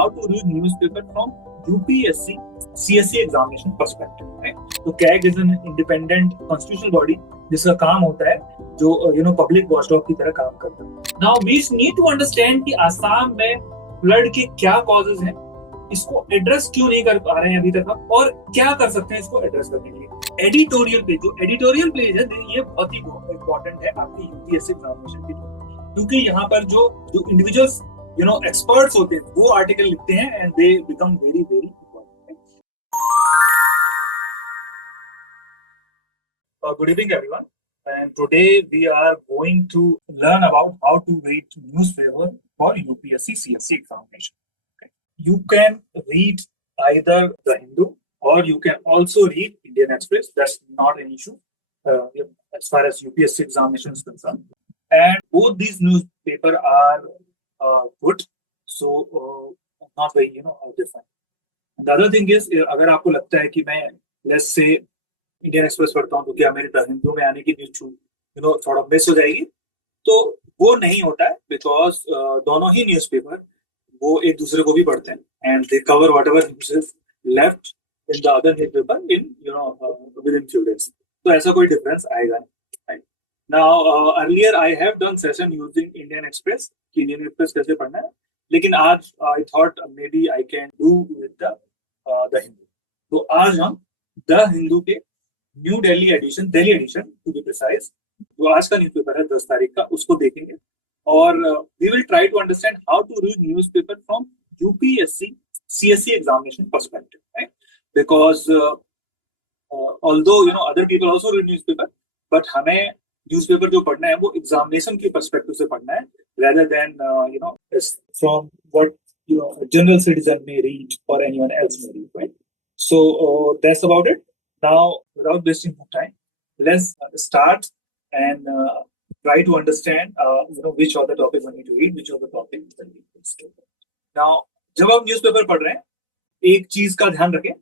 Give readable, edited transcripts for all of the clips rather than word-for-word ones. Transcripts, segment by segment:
how to read newspaper from UPSC CSE examination perspective. Right? तो CAG is an independent constitutional body जिसका काम होता है जो पब्लिक वॉचडॉग की तरह काम करता है. Now we need to understand कि आसाम में फ्लड के क्या कॉजेज हैं, इसको एड्रेस क्यों नहीं कर पा रहे हैं अभी तक हम, और क्या कर सकते हैं इसको एड्रेस करने के लिए. एडिटोरियल पेज, जो एडिटोरियल पेज है ये बहुत ही इंपॉर्टेंट है आपकी यूपीएससी एग्जामिनेशन के लिए, क्योंकि यहाँ पर जो इंडिविजुअल्स एक्सपर्ट्स होते हैं वो आर्टिकल लिखते हैं and they become very very important. Good evening everyone, and today we are going to learn about how to read newspaper for UPSC CSE examination. Okay. You can read either The Hindu or you can also read Indian Express. That's not an issue as far as UPSC examination is concerned. And both these newspaper are good, so not very different. The other thing is, अगर आपको लगता है कि मैं let's say Indian express पढ़ता हूँ तो क्या मेरे द हिंदू में आने की न्यूज थोड़ा मिस हो जाएगी, तो वो नहीं होता है, बिकॉज दोनों ही न्यूज़पेपर वो एक दूसरे को भी पढ़ते हैं and they cover whatever news is left in the other newspaper in within few days. तो ऐसा कोई डिफरेंस आएगा नहीं. Now earlier I have done session using Indian Express कि इंडियन एक्सप्रेस कैसे पढ़ना है, लेकिन आज I thought maybe I can do with the Hindu. तो आज हम द हिंदू के New Delhi edition to be precise, जो आज का न्यूज़पेपर है 10 तारीख का, उसको देखेंगे और we will try to understand how to read newspaper from UPSC CSE examination perspective. Right? Because although other people also read newspaper, but हमें न्यूज़पेपर जो पढ़ना है वो एग्जामिनेशन की पर्सपेक्टिव से पढ़ना है, rather than from what general citizen may read or anyone else may read. Right? So that's about it. Now, without wasting more time, let's start and try to understand which are the topics I need to read, which are the topics I need to skip. Now, जब आप newspaper पढ़ रहे हैं, एक चीज का ध्यान रखें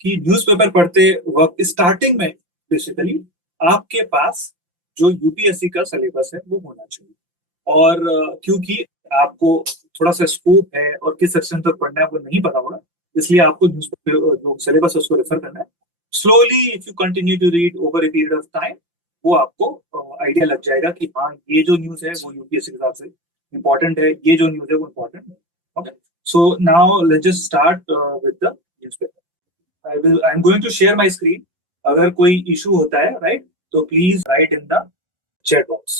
कि न्यूज़पेपर पढ़ते वक्त स्टार्टिंग में बेसिकली आपके पास जो यूपीएससी का सिलेबस है वो होना चाहिए, और क्योंकि आपको थोड़ा सा स्कोप है और किस सेक्शन तक पढ़ना है वो नहीं पता होगा, इसलिए आपको न्यूज़पेपर जो सिलेबस है उसको रेफर करना है. Slowly, if you continue to read over a period of time, वो आपको आइडिया लग जाएगा कि हाँ ये जो न्यूज है वो यूपीएससी के हिसाब से इम्पोर्टेंट है, ये जो न्यूज है वो इम्पोर्टेंट है. Okay, so now let's just start with the newspaper. I am going to share my screen. अगर कोई इशू होता है राइट, तो please write in the chat box.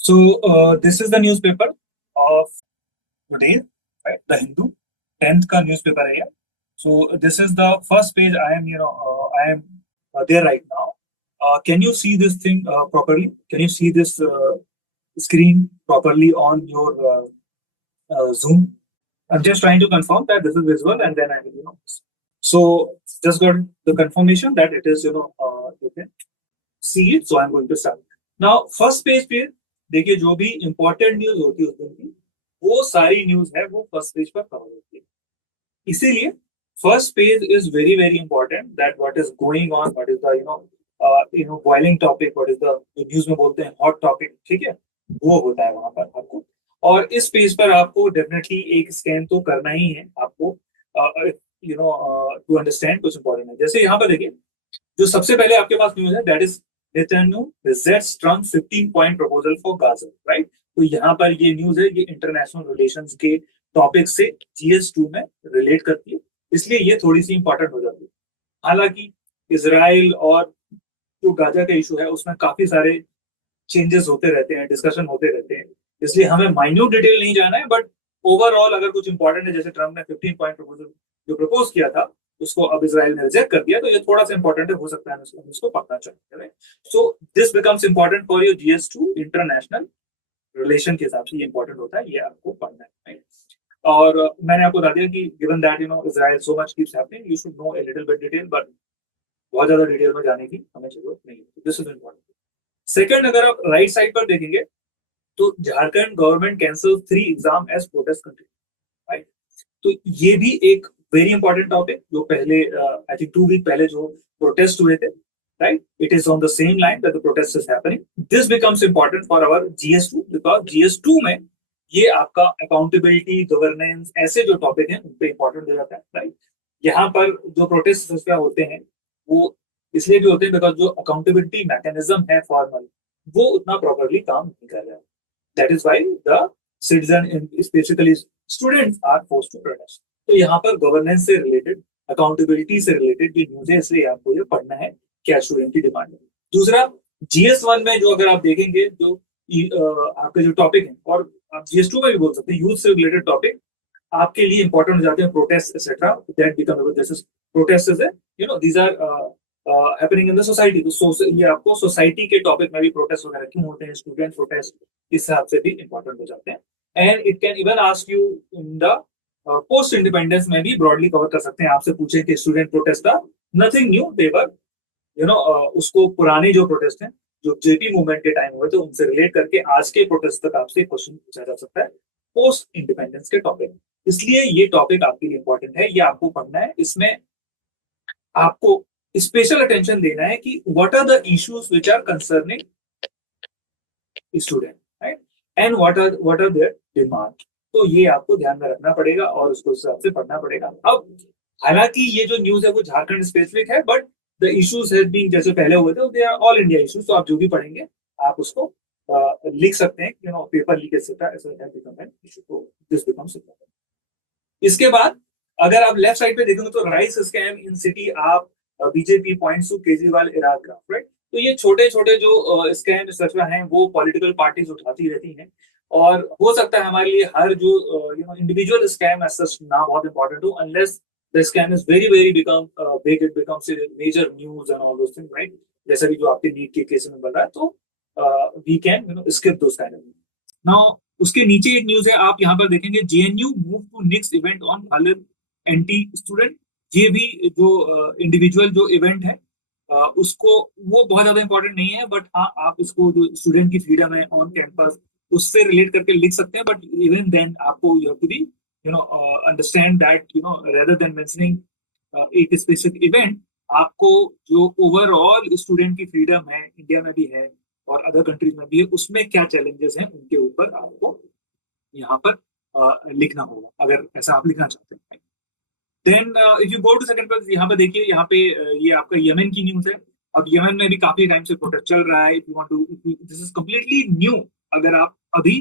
So this is the newspaper of today, right? The Hindu 10th का newspaper है. So this is the first page. I am there right now. Can you see this thing properly? Can you see this screen properly on your Zoom? I'm just trying to confirm that this is visible, and then I will So just got the confirmation that it is you can see it. So I'm going to start. Now first page पे देखिए जो भी important news होती है उस दिन की वो सारी news है वो first page पर कवर होती है. इसीलिए first page is very very important, that what is going on, what is the boiling topic, what is the news में बोलते हैं hot topic, ठीक है, वो होता है वहां पर आपको. और इस पेज पर आपको डेफिनेटली एक स्कैन तो करना ही है आपको टू अंडरस्टैंड कुछ इंपॉर्टेंट है. जैसे यहाँ पर देखिए जो सबसे पहले आपके पास न्यूज है that is Netanyahu rejects Trump 15 point proposal for Gaza. Right? तो यहाँ पर ये न्यूज है, ये इंटरनेशनल रिलेशंस के टॉपिक से GS2 में रिलेट करती है, इसलिए ये थोड़ी सी इंपॉर्टेंट हो जाती है. हालांकि इजराइल और जो गाजा का इशू है उसमें काफी सारे चेंजेस होते रहते हैं, डिस्कशन होते रहते हैं, इसलिए हमें माइन्यूट डिटेल नहीं जाना है, बट ओवरऑल अगर कुछ इंपॉर्टेंट है, जैसे ट्रम्प ने 15 पॉइंट प्रपोजल जो प्रपोज किया था उसको अब इजराइल ने रिजेक्ट कर दिया, तो ये थोड़ा सा इंपॉर्टेंट है, हो सकता है इसको पढ़ना चाहिए. So this becomes important for your GS2 international relation के हिसाब से ये इंपॉर्टेंट होता है, ये आपको पढ़ना है. और मैंने आपको बता दिया कि given that Israel so much keeps happening, you should know a little bit detail, but बहुत ज्यादा डिटेल में जाने की हमें जरूरत नहीं है. This is important. सेकंड, अगर आप राइट साइड पर देखेंगे तो Jharkhand government cancel 3 exam as protest continue. Right? तो ये भी एक वेरी इंपॉर्टेंट टॉपिक, जो पहले आई थिंक 2 वीक पहले जो प्रोटेस्ट हुए थे, right? It is on the same line that the protest is happening. This becomes important for our GS2 because GS2 में ये आपका अकाउंटेबिलिटी, गवर्नेंस, ऐसे जो टॉपिक हैं उन पे इंपॉर्टेंट हो जाता है, राइट। यहाँ पर जो प्रोटेस्ट होते हैं वो इसलिए भी होते हैं बिकॉज जो अकाउंटेबिलिटी मैकेनिज्म है फॉर्मल, वो उतना प्रॉपरली काम नहीं कर रहा है। That is why the citizen, specifically students, are forced to protest. तो यहाँ पर गवर्नेंस से रिलेटेड, अकाउंटेबिलिटी से रिलेटेड जो न्यूज है, इसलिए आपको ये पढ़ना है क्या स्टूडेंट की डिमांड है। दूसरा, GS1 में जो अगर आप देखेंगे, जो आपके जो टॉपिक है, और आप GS2 में भी बोल सकते हैं, यूथ से रिलेटेड टॉपिक आपके लिए इंपॉर्टेंट हो जाते हैं, protest etcetera, that become this is protest is, you know, these are happening in the society. तो ये आपको सोसाइटी के टॉपिक में भी प्रोटेस्ट वगैरह क्यों होते हैं, स्टूडेंट प्रोटेस्ट, इस हिसाब से भी इंपॉर्टेंट हो जाते हैं। And it can even ask you in the post independence में भी ब्रॉडली कवर कर सकते हैं, आपसे पूछे कि स्टूडेंट प्रोटेस्ट का nothing new, there you know, उसको पुराने जो प्रोटेस्ट हैं जो जेपी मूवमेंट के टाइम हुए थे उनसे रिलेट करके आज के प्रोटेस्ट तक आपसे क्वेश्चन पूछा जा सकता है पोस्ट इंडिपेंडेंस के टॉपिक। इसलिए ये टॉपिक आपके लिए इंपॉर्टेंट है, ये आपको पढ़ना है। इसमें आपको स्पेशल अटेंशन देना है कि what are the issues which are concerning student, right, and what are their demand. तो ये आपको ध्यान में रखना पड़ेगा और उसको हिसाब से पढ़ना पड़ेगा। अब हालांकि ये जो न्यूज है वो झारखंड स्पेसिफिक है, but the issues has been, जैसे पहले हुए थे, they are all India issues. तो आप जो भी पढ़ेंगे आप उसको लिख सकते हैं, यू नो, पेपर लीकेज से इशू, तो दिस बिकम्स इम्पोर्टेंट। इसके बाद अगर आप लेफ्ट साइड पे देखेंगे तो राइस स्कैम इन सिटी, आप BJP points to Kejriwal Iraq graph, right. तो ये छोटे छोटे जो स्कैम सचना है वो पॉलिटिकल पार्टीज उठाती रहती हैं, और हो सकता है हमारे लिए हर जो you know individual scam such ना बहुत इंपॉर्टेंट हो, unless the scam is very very become big, it becomes major news and all those things, right. जैसा कि जो आपके नीट के केस में बन रहा है, तो we can, you know, skip those kind of. Now उसके नीचे एक न्यूज है, आप यहाँ पर देखेंगे, JNU move to next event on Dalit anti student. ये भी जो इंडिविजुअल जो इवेंट है उसको, वो बहुत ज्यादा इंपॉर्टेंट नहीं है, बट हाँ आप इसको जो स्टूडेंट की फ्रीडम है ऑन कैंपस उससे रिलेट करके लिख सकते हैं। बट इवन देन आपको you have to be, you know, understand that, you know, rather than mentioning एक स्पेसिफिक इवेंट, आपको जो ओवरऑल स्टूडेंट की फ्रीडम है इंडिया में भी है और अदर कंट्रीज में भी है, उसमें क्या चैलेंजेस हैं उनके ऊपर आपको यहाँ पर लिखना होगा, अगर ऐसा आप लिखना चाहते हैं। Then if you go to second page, यहाँ पे देखिए, यहाँ पे ये आपका यमन की न्यूज है। अब यमन में भी काफी टाइम से प्रोटेस्ट चल रहा है। If you want to, this is completely new. अगर आप अभी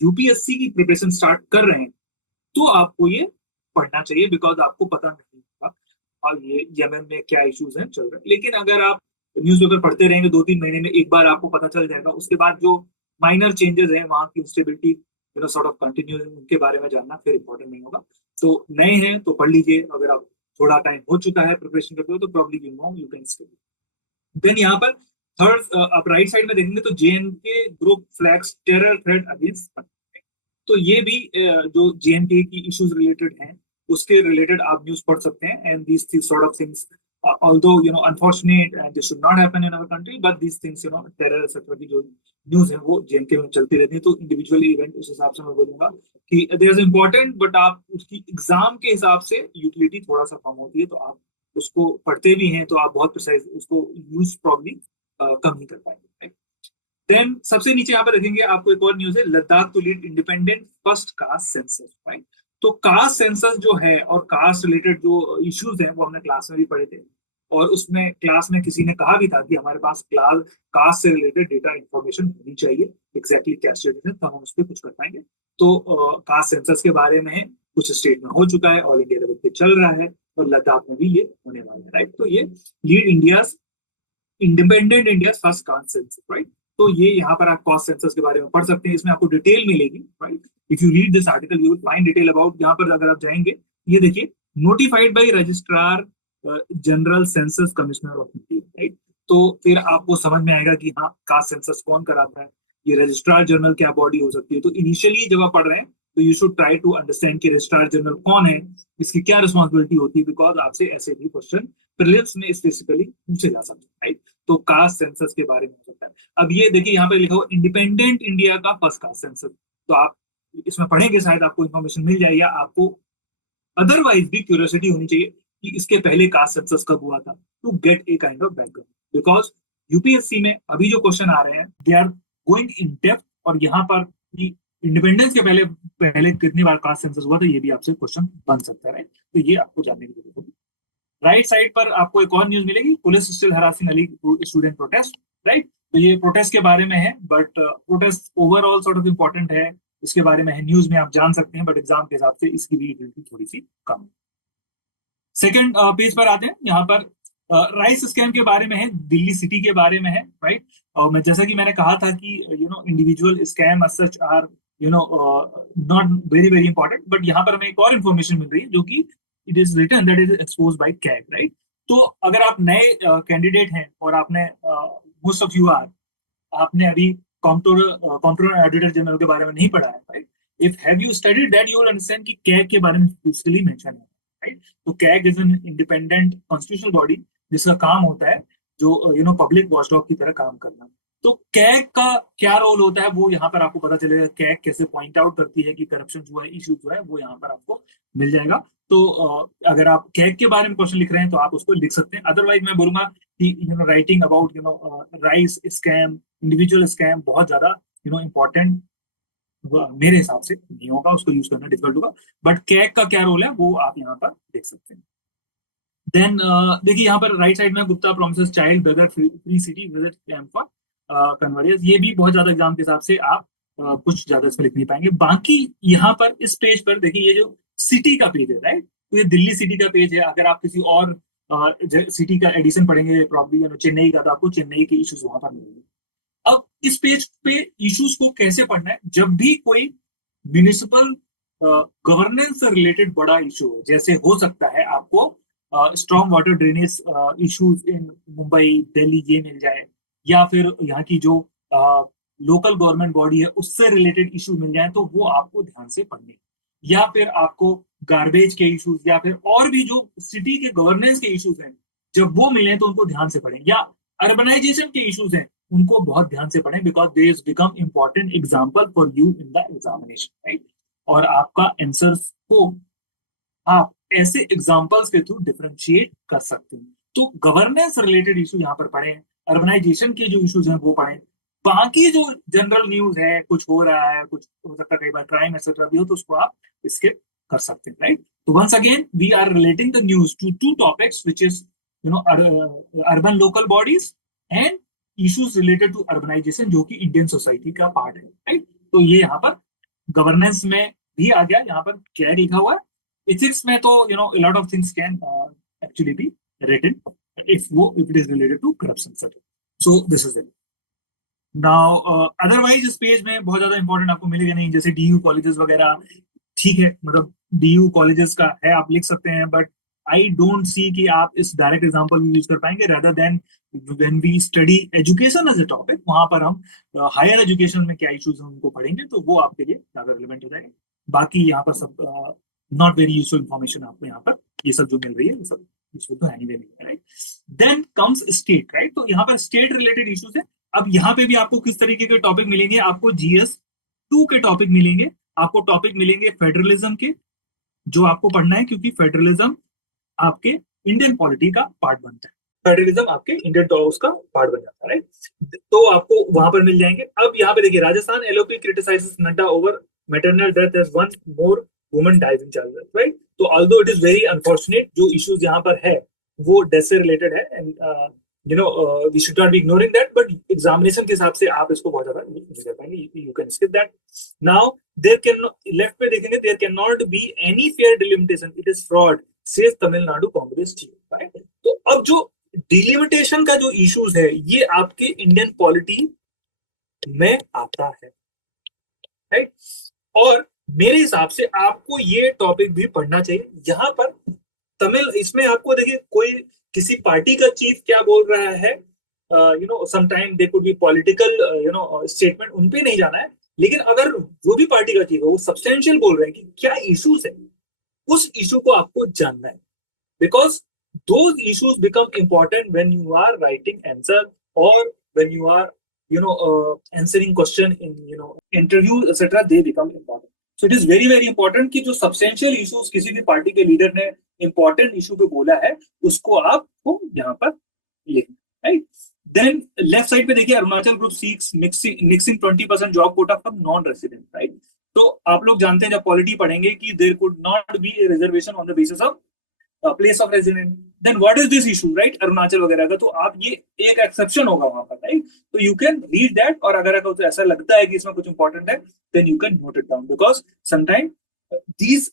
यूपीएससी की प्रिपरेशन स्टार्ट कर रहे हैं तो आपको ये पढ़ना चाहिए, बिकॉज आपको पता नहीं होगा और ये यमन में क्या इश्यूज हैं चल रहे हैं। लेकिन अगर आप न्यूज़पेपर पढ़ते रहेंगे 2-3 महीने में एक बार आपको पता चल जाएगा। उसके बाद जो माइनर चेंजेस हैं, वहाँ की instability, you know, sort of continue, उनके बारे में जानना फिर इंपॉर्टेंट नहीं होगा। तो नए हैं तो पढ़ लीजिए, अगर आप थोड़ा टाइम हो चुका है प्रिपरेशन करते हो तो probably you know you can study. Then यहाँ पर थर्ड, आप राइट साइड में देखेंगे तो J and K group flags terror threat against. तो ये भी जो जेएनके की इश्यूज रिलेटेड हैं उसके रिलेटेड आप न्यूज पढ़ सकते हैं। And these sort of things, although you know unfortunate and this should not happen in our country, but these things, you know, terror etc की जो न्यूज है वो जेएनके में चलती रहती है। तो इंडिविजुअल इवेंट उस हिसाब से मैं बोलूंगा कि देयर इज इम्पोर्टेंट, बट आप उसकी एग्जाम के हिसाब से यूटिलिटी थोड़ा सा कम होती है। तो आप उसको पढ़ते भी हैं तो आप बहुत प्रिसाइज उसको यूज प्रॉब्ली कम ही कर पाएंगे। देन सबसे नीचे यहाँ पर देखेंगे आपको एक और न्यूज है, Ladakh to lead independent first caste census, right. तो कास्ट सेंसस जो है और कास्ट रिलेटेड जो इश्यूज हैं वो हमने क्लास में भी पढ़े थे, और उसमें क्लास में किसी ने कहा भी था कि हमारे पास क्लास कास्ट से रिलेटेड डेटा इंफॉर्मेशन होनी चाहिए, एग्जैक्टली क्या स्टेटस है, तो हम उस पर कुछ कर पाएंगे। तो कास्ट सेंसस के बारे में कुछ स्टेट में हो चुका है, ऑल इंडिया लेवल पे चल रहा है, और लद्दाख में भी ये होने वाला है, राइट। तो ये lead India independent India first caste census, right. तो ये यहाँ पर आप कॉस्ट सेंसस के बारे में पढ़ सकते हैं, इसमें आपको डिटेल मिलेगी, right. If you read this article you will find detail about. यहाँ पर अगर आप जाएंगे, ये देखिए, notified by registrar general census commissioner of India, right. तो फिर आपको समझ में आएगा कि हाँ कास्ट सेंसस कौन कराता है, ये रजिस्ट्रार जनरल क्या बॉडी हो सकती है। तो इनिशियली जब आप पढ़ रहे हैं तो you should try to understand कि रजिस्ट्रार जनरल कौन है, इसकी क्या रिस्पॉन्सिबिलिटी होती है, बिकॉज आपसे ऐसे भी क्वेश्चन प्रीलिम्स में स्पेसिफिकली पूछे जा सकते हैं, राइट। तो कास्ट सेंसस के बारे में हो सकता है। अब ये देखिए यहाँ पे लिखा हुआ इंडिपेंडेंट इंडिया का फर्स्ट कास्ट सेंसस, तो आप इसमें पढ़ेंगे शायद आपको इन्फॉर्मेशन मिल जाए, या आपको अदरवाइज भी क्यूरियोसिटी होनी चाहिए कि इसके पहले कास्ट सेंसस कब हुआ था, to get a kind of background. Because UPSC में अभी जो क्वेश्चन आ रहे हैं they are going in depth, और यहाँ पर भी इंडिपेंडेंस के पहले पहले कितनी बार कास्ट सेंसस हुआ था, ये भी आपसे क्वेश्चन बन सकता है, राइट? तो ये आपको जानने की जरूरत होगी। राइट साइड पर आपको एक और न्यूज मिलेगी, police still harassing Ali student protest, right? तो ये प्रोटेस्ट के बारे में है, but protest overall sort of important है, इसके बारे में है, न्यूज में आप जान सकते हैं, बट एग्जाम के हिसाब से इसकी विजिबिलिटी थोड़ी सी कम है। सेकेंड पेज पर आते हैं, यहाँ पर राइस स्कैम के बारे में है, दिल्ली सिटी के बारे में है, राइट? और मैं जैसा कि मैंने कहा था कि individual scam as such are not very very important, but यहाँ पर हमें एक और इन्फॉर्मेशन मिल रही है जो कि it is written that is expose by CAG, right? तो अगर आप नए कैंडिडेट हैं और आपने मोस्ट ऑफ यू आर, आपने अभी कंट्रोलर ऑडिटर जनरल के बारे में नहीं पढ़ा है, right? If have you studied that, you will understand कि कैग के बारे में स्पेसिफिकली मेंशन है, राइट? तो CAG is an independent constitutional body जिसका काम होता है जो पब्लिक वॉचडॉग की तरह काम करना। तो कैग का क्या रोल होता है वो यहाँ पर आपको पता चलेगा, कैग कैसे पॉइंट आउट करती है कि करप्शन जो है, इश्यू जो है, वो यहाँ पर आपको मिल जाएगा। तो अगर आप कैग के बारे में क्वेश्चन लिख रहे हैं तो आप उसको लिख सकते हैं, अदरवाइज मैं बोलूंगा कि writing about rice scam, individual scam बहुत ज्यादा इंपॉर्टेंट मेरे हिसाब से नहीं होगा, उसको यूज करना डिफिकल्ट होगा, बट कैग का क्या रोल है वो आप यहाँ पर देख सकते हैं। देन देखिए यहाँ पर राइट साइड में, Gupta promises child beggar free city visit camp for convergence, ये भी बहुत ज्यादा एग्जाम के हिसाब से आप कुछ ज्यादा इसमें लिख नहीं पाएंगे। बाकी यहाँ पर इस पेज पर देखिए, ये जो सिटी का पेज है, राइट? तो ये दिल्ली सिटी का पेज है। अगर आप किसी और सिटी का एडिशन पढ़ेंगे प्रॉब्ली चेन्नई का, तो आपको चेन्नई के इश्यूज वहां पर मिलेंगे। अब इस पेज पे इश्यूज को कैसे पढ़ना है, जब भी कोई म्यूनिसिपल गवर्नेंस से रिलेटेड बड़ा इशू हो, जैसे हो सकता है आपको strong water drainage issues in Mumbai Delhi ये मिल जाए, या फिर यहाँ की जो लोकल गवर्नमेंट बॉडी है उससे रिलेटेड इशू मिल जाए, तो वो आपको ध्यान से पढ़ने, या फिर आपको गार्बेज के इश्यूज, या फिर और भी जो सिटी के गवर्नेंस के इश्यूज हैं, जब वो मिले तो उनको ध्यान से पढ़ें, या अर्बनाइजेशन के इश्यूज हैं उनको बहुत ध्यान से पढ़ें, because they is become important example for you in the examination, right? और आपका आंसर को आप ऐसे एग्जाम्पल्स के थ्रू डिफरेंशिएट कर सकते हैं। तो गवर्नेंस रिलेटेड इशू यहाँ पर पढ़ें, अर्बनाइजेशन के जो इश्यूज हैं वो पढ़ें, बाकी जो जनरल न्यूज है, कुछ हो रहा है, कुछ हो सकता है कई बार क्राइम एक्सेट्रा भी हो, तो उसको आप स्किप कर सकते हैं, राइट? तो once again we are relating the news to two topics which is urban local bodies and issues related to urbanisation, जो कि इंडियन सोसाइटी का पार्ट है, राइट? तो ये यहाँ पर गवर्नेंस में भी आ गया, यहाँ पर क्या लिखा हुआ है। एथिक्स में तो lot of things can actually be written if it is related to corruption, so this is it now. Otherwise इस पेज में बहुत ज्यादा इंपॉर्टेंट आपको मिलेगा नहीं, जैसे डीयू कॉलेजेस वगैरह, ठीक है, मतलब डीयू कॉलेजेस का है, आप लिख सकते हैं, बट आई डोंट सी कि आप इस डायरेक्ट एग्जांपल में यूज कर पाएंगे, rather than when we study education as a topic, वहां पर हम हायर एजुकेशन में क्या इश्यूज हैं उनको पढ़ेंगे, तो वो आपके लिए ज्यादा रिलेवेंट हो जाएगा। बाकी यहाँ पर सब नॉट वेरी यूजफुल इंफॉर्मेशन आपको यहाँ पर ये सब जो मिल रही है, ये सब यूजफुल तो एनीवे नहीं है, right? Then comes state, right? तो यहाँ पर स्टेट रिलेटेड इश्यूज है। अब यहाँ पे भी आपको किस तरीके के टॉपिक मिलेंगे, आपको GS2 के टॉपिक मिलेंगे, आपको टॉपिक मिलेंगे फेडरलिज्म के, जो आपको पढ़ना है, क्योंकि फेडरलिज्म आपके इंडियन पॉलिटी का पार्ट बनता है, फेडरलिज्म आपके इंडियन टॉप्स का पार्ट बन जाता है, राइट? तो आपको वहां पर मिल जाएंगे। अब यहाँ पे देखिए, Rajasthan LOP criticises Nadda over maternal death as one more woman dies in childhood, right? तो although it is very unfortunate, जो इश्यूज यहाँ पर है वो डेथ से रिलेटेड है, and we should not be ignoring that, but examination के हिसाब से आप इसको बहुत ज्यादा नहीं कर पाएंगे, you can skip that. Now there can, left पे देखेंगे, there can not be any fair delimitation, it is fraud, says Tamil Nadu Congress chief, right? तो अब जो डिलिमिटेशन का जो इश्यूज है, ये आपके इंडियन पॉलिटी में आता है, राइट? और मेरे हिसाब से आपको ये टॉपिक भी पढ़ना चाहिए। यहाँ पर तमिल, इसमें आपको देखिए, कोई किसी पार्टी का चीफ क्या बोल रहा है, sometime they could be political statement, उन पे नहीं जाना है, लेकिन अगर जो भी पार्टी का चीफ है वो सब्सटेंशियल बोल रहे हैं कि क्या इश्यूज है, उस इशू को आपको जानना है, because those issues become important when you are writing answer, or when you are answering question in interview etc, they become important. So it is very very important कि जो substantial issues किसी भी party के leader ने important issue पे बोला है, उसको आपको यहाँ पर लिखना, right? देन लेफ्ट साइड पे देखिए, Arunachal group seeks mixing 20% job quota from non resident, right. तो आप लोग जानते हैं जब पॉलिटी पढ़ेंगे कि there could not be a reservation on the basis of place of resident. Then what is this issue, right, Arunachal वगैरह का, तो आप ये एक एक्सेप्शन होगा वहां पर, राइट। तो यू कैन रीड दैट, और अगर आपको तो ऐसा लगता है कि इसमें कुछ इंपॉर्टेंट है, then you can note it down, because sometime these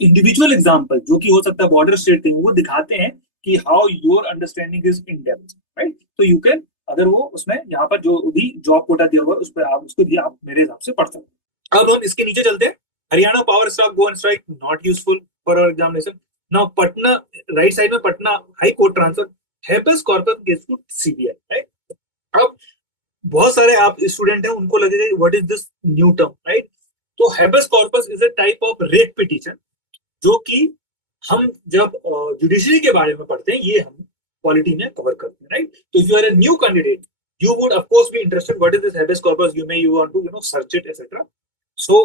individual example जो कि हो सकता है बॉर्डर स्टेट के, वो दिखाते हैं कि how your understanding is in depth, right. तो यू कैन, अगर वो उसमें यहाँ पर जो भी जॉब कोटा दिया हुआ है उस पर आप उसको भी आप मेरे हिसाब से पढ़ सकते हैं। अब हम इसके नीचे चलते हैं। Haryana power staff go on strike, not useful for our examination. Now Patna, right side में Patna high court transfer habeas corpus case to CBI, right. अब बहुत सारे आप स्टूडेंट हैं, उनको लगेगा what is this new term, right. तो habeas corpus is a type of writ petition, जो कि हम जब जुडिशरी के बारे में पढ़ते हैं, ये हम पॉलिटी में कवर करते हैं, राइट। तो if you are a new candidate, you would of course be interested what is this habeas corpus, you want to search it etc. So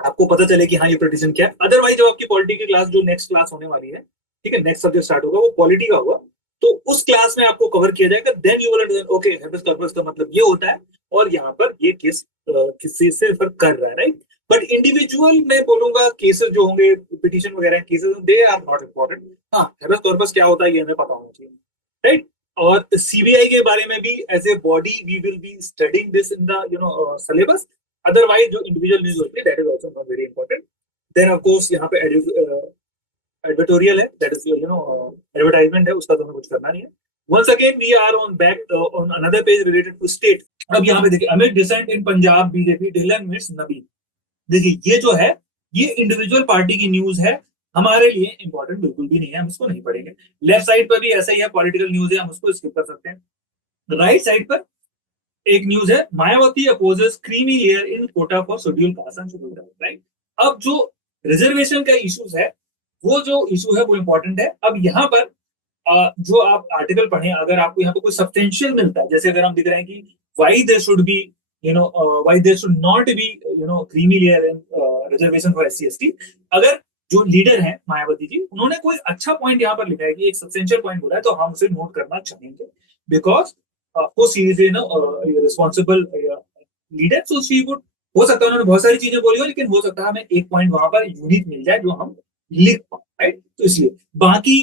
आपको पता चले कि हाँ ये पिटीशन क्या है। अदरवाइज जब आपकी पॉलिटी की क्लास जो नेक्स्ट क्लास होने वाली है, ठीक है, नेक्स्ट सब्जेक्ट स्टार्ट होगा वो पॉलिटी का होगा, तो उस क्लास में आपको कवर किया जाएगा। Then you will understand okay habeas corpus का मतलब ये होता है, और यहाँ पर ये केस किससे से रेफर कर रहा है, राइट। बट इंडिविजुअल मैं बोलूंगा केसेस जो होंगे, पिटीशन वगैरह cases, they are not important. हाँ, हेबियस कॉर्पस क्या होता है ये हमें पता होना चाहिए, राइट। और सीबीआई के बारे में भी as a body we will be studying this in the syllabus. Otherwise जो इंडिविजुअल न्यूज होती है that is also not very important. Then of course यहाँ पे एडिटोरियल है, दैट इज एडवर्टाइजमेंट है, उसका तो हमें कुछ करना नहीं है। Once again we are on back on another page related to state. अब यहाँ पे देखिए, Amit dissent in Punjab BJP, Dhillon मिस नबी। देखिए ये जो है, ये इंडिविजुअल पार्टी की न्यूज है, हमारे लिए इंपॉर्टेंट बिल्कुल भी नहीं है, हम इसको नहीं पढ़ेंगे। लेफ्ट साइड पर भी ऐसा ही है, पॉलिटिकल न्यूज है, हम उसको स्किप कर सकते हैं। राइट साइड पर एक न्यूज है, Mayawati opposes creamy layer in Kota for schedule caste and schedule tribe, right. अब जो रिजर्वेशन का इश्यूज है, वो जो इशू है वो इंपॉर्टेंट है। अब यहाँ पर जो आप आर्टिकल पढ़े, अगर आपको यहाँ पे कोई सब्सटेंशियल मिलता है, जैसे अगर हम दिख रहे हैं कि why there should be why there should not be creamy layer in reservation for SC ST, अगर जो लीडर है मायावती जी, उन्होंने कोई अच्छा पॉइंट यहाँ पर लिखा है कि एक सब्सटेंशियल पॉइंट बोला है, तो हम उसे नोट करना चाहेंगे, बिकॉज वो series responsible leader, so she would, हो सकता है उन्होंने बहुत सारी चीजें बोली हो, लेकिन हो सकता है हमें एक पॉइंट वहां पर यूनिक मिल जाए जो हम लिख पाए, राइट। तो इसलिए बाकी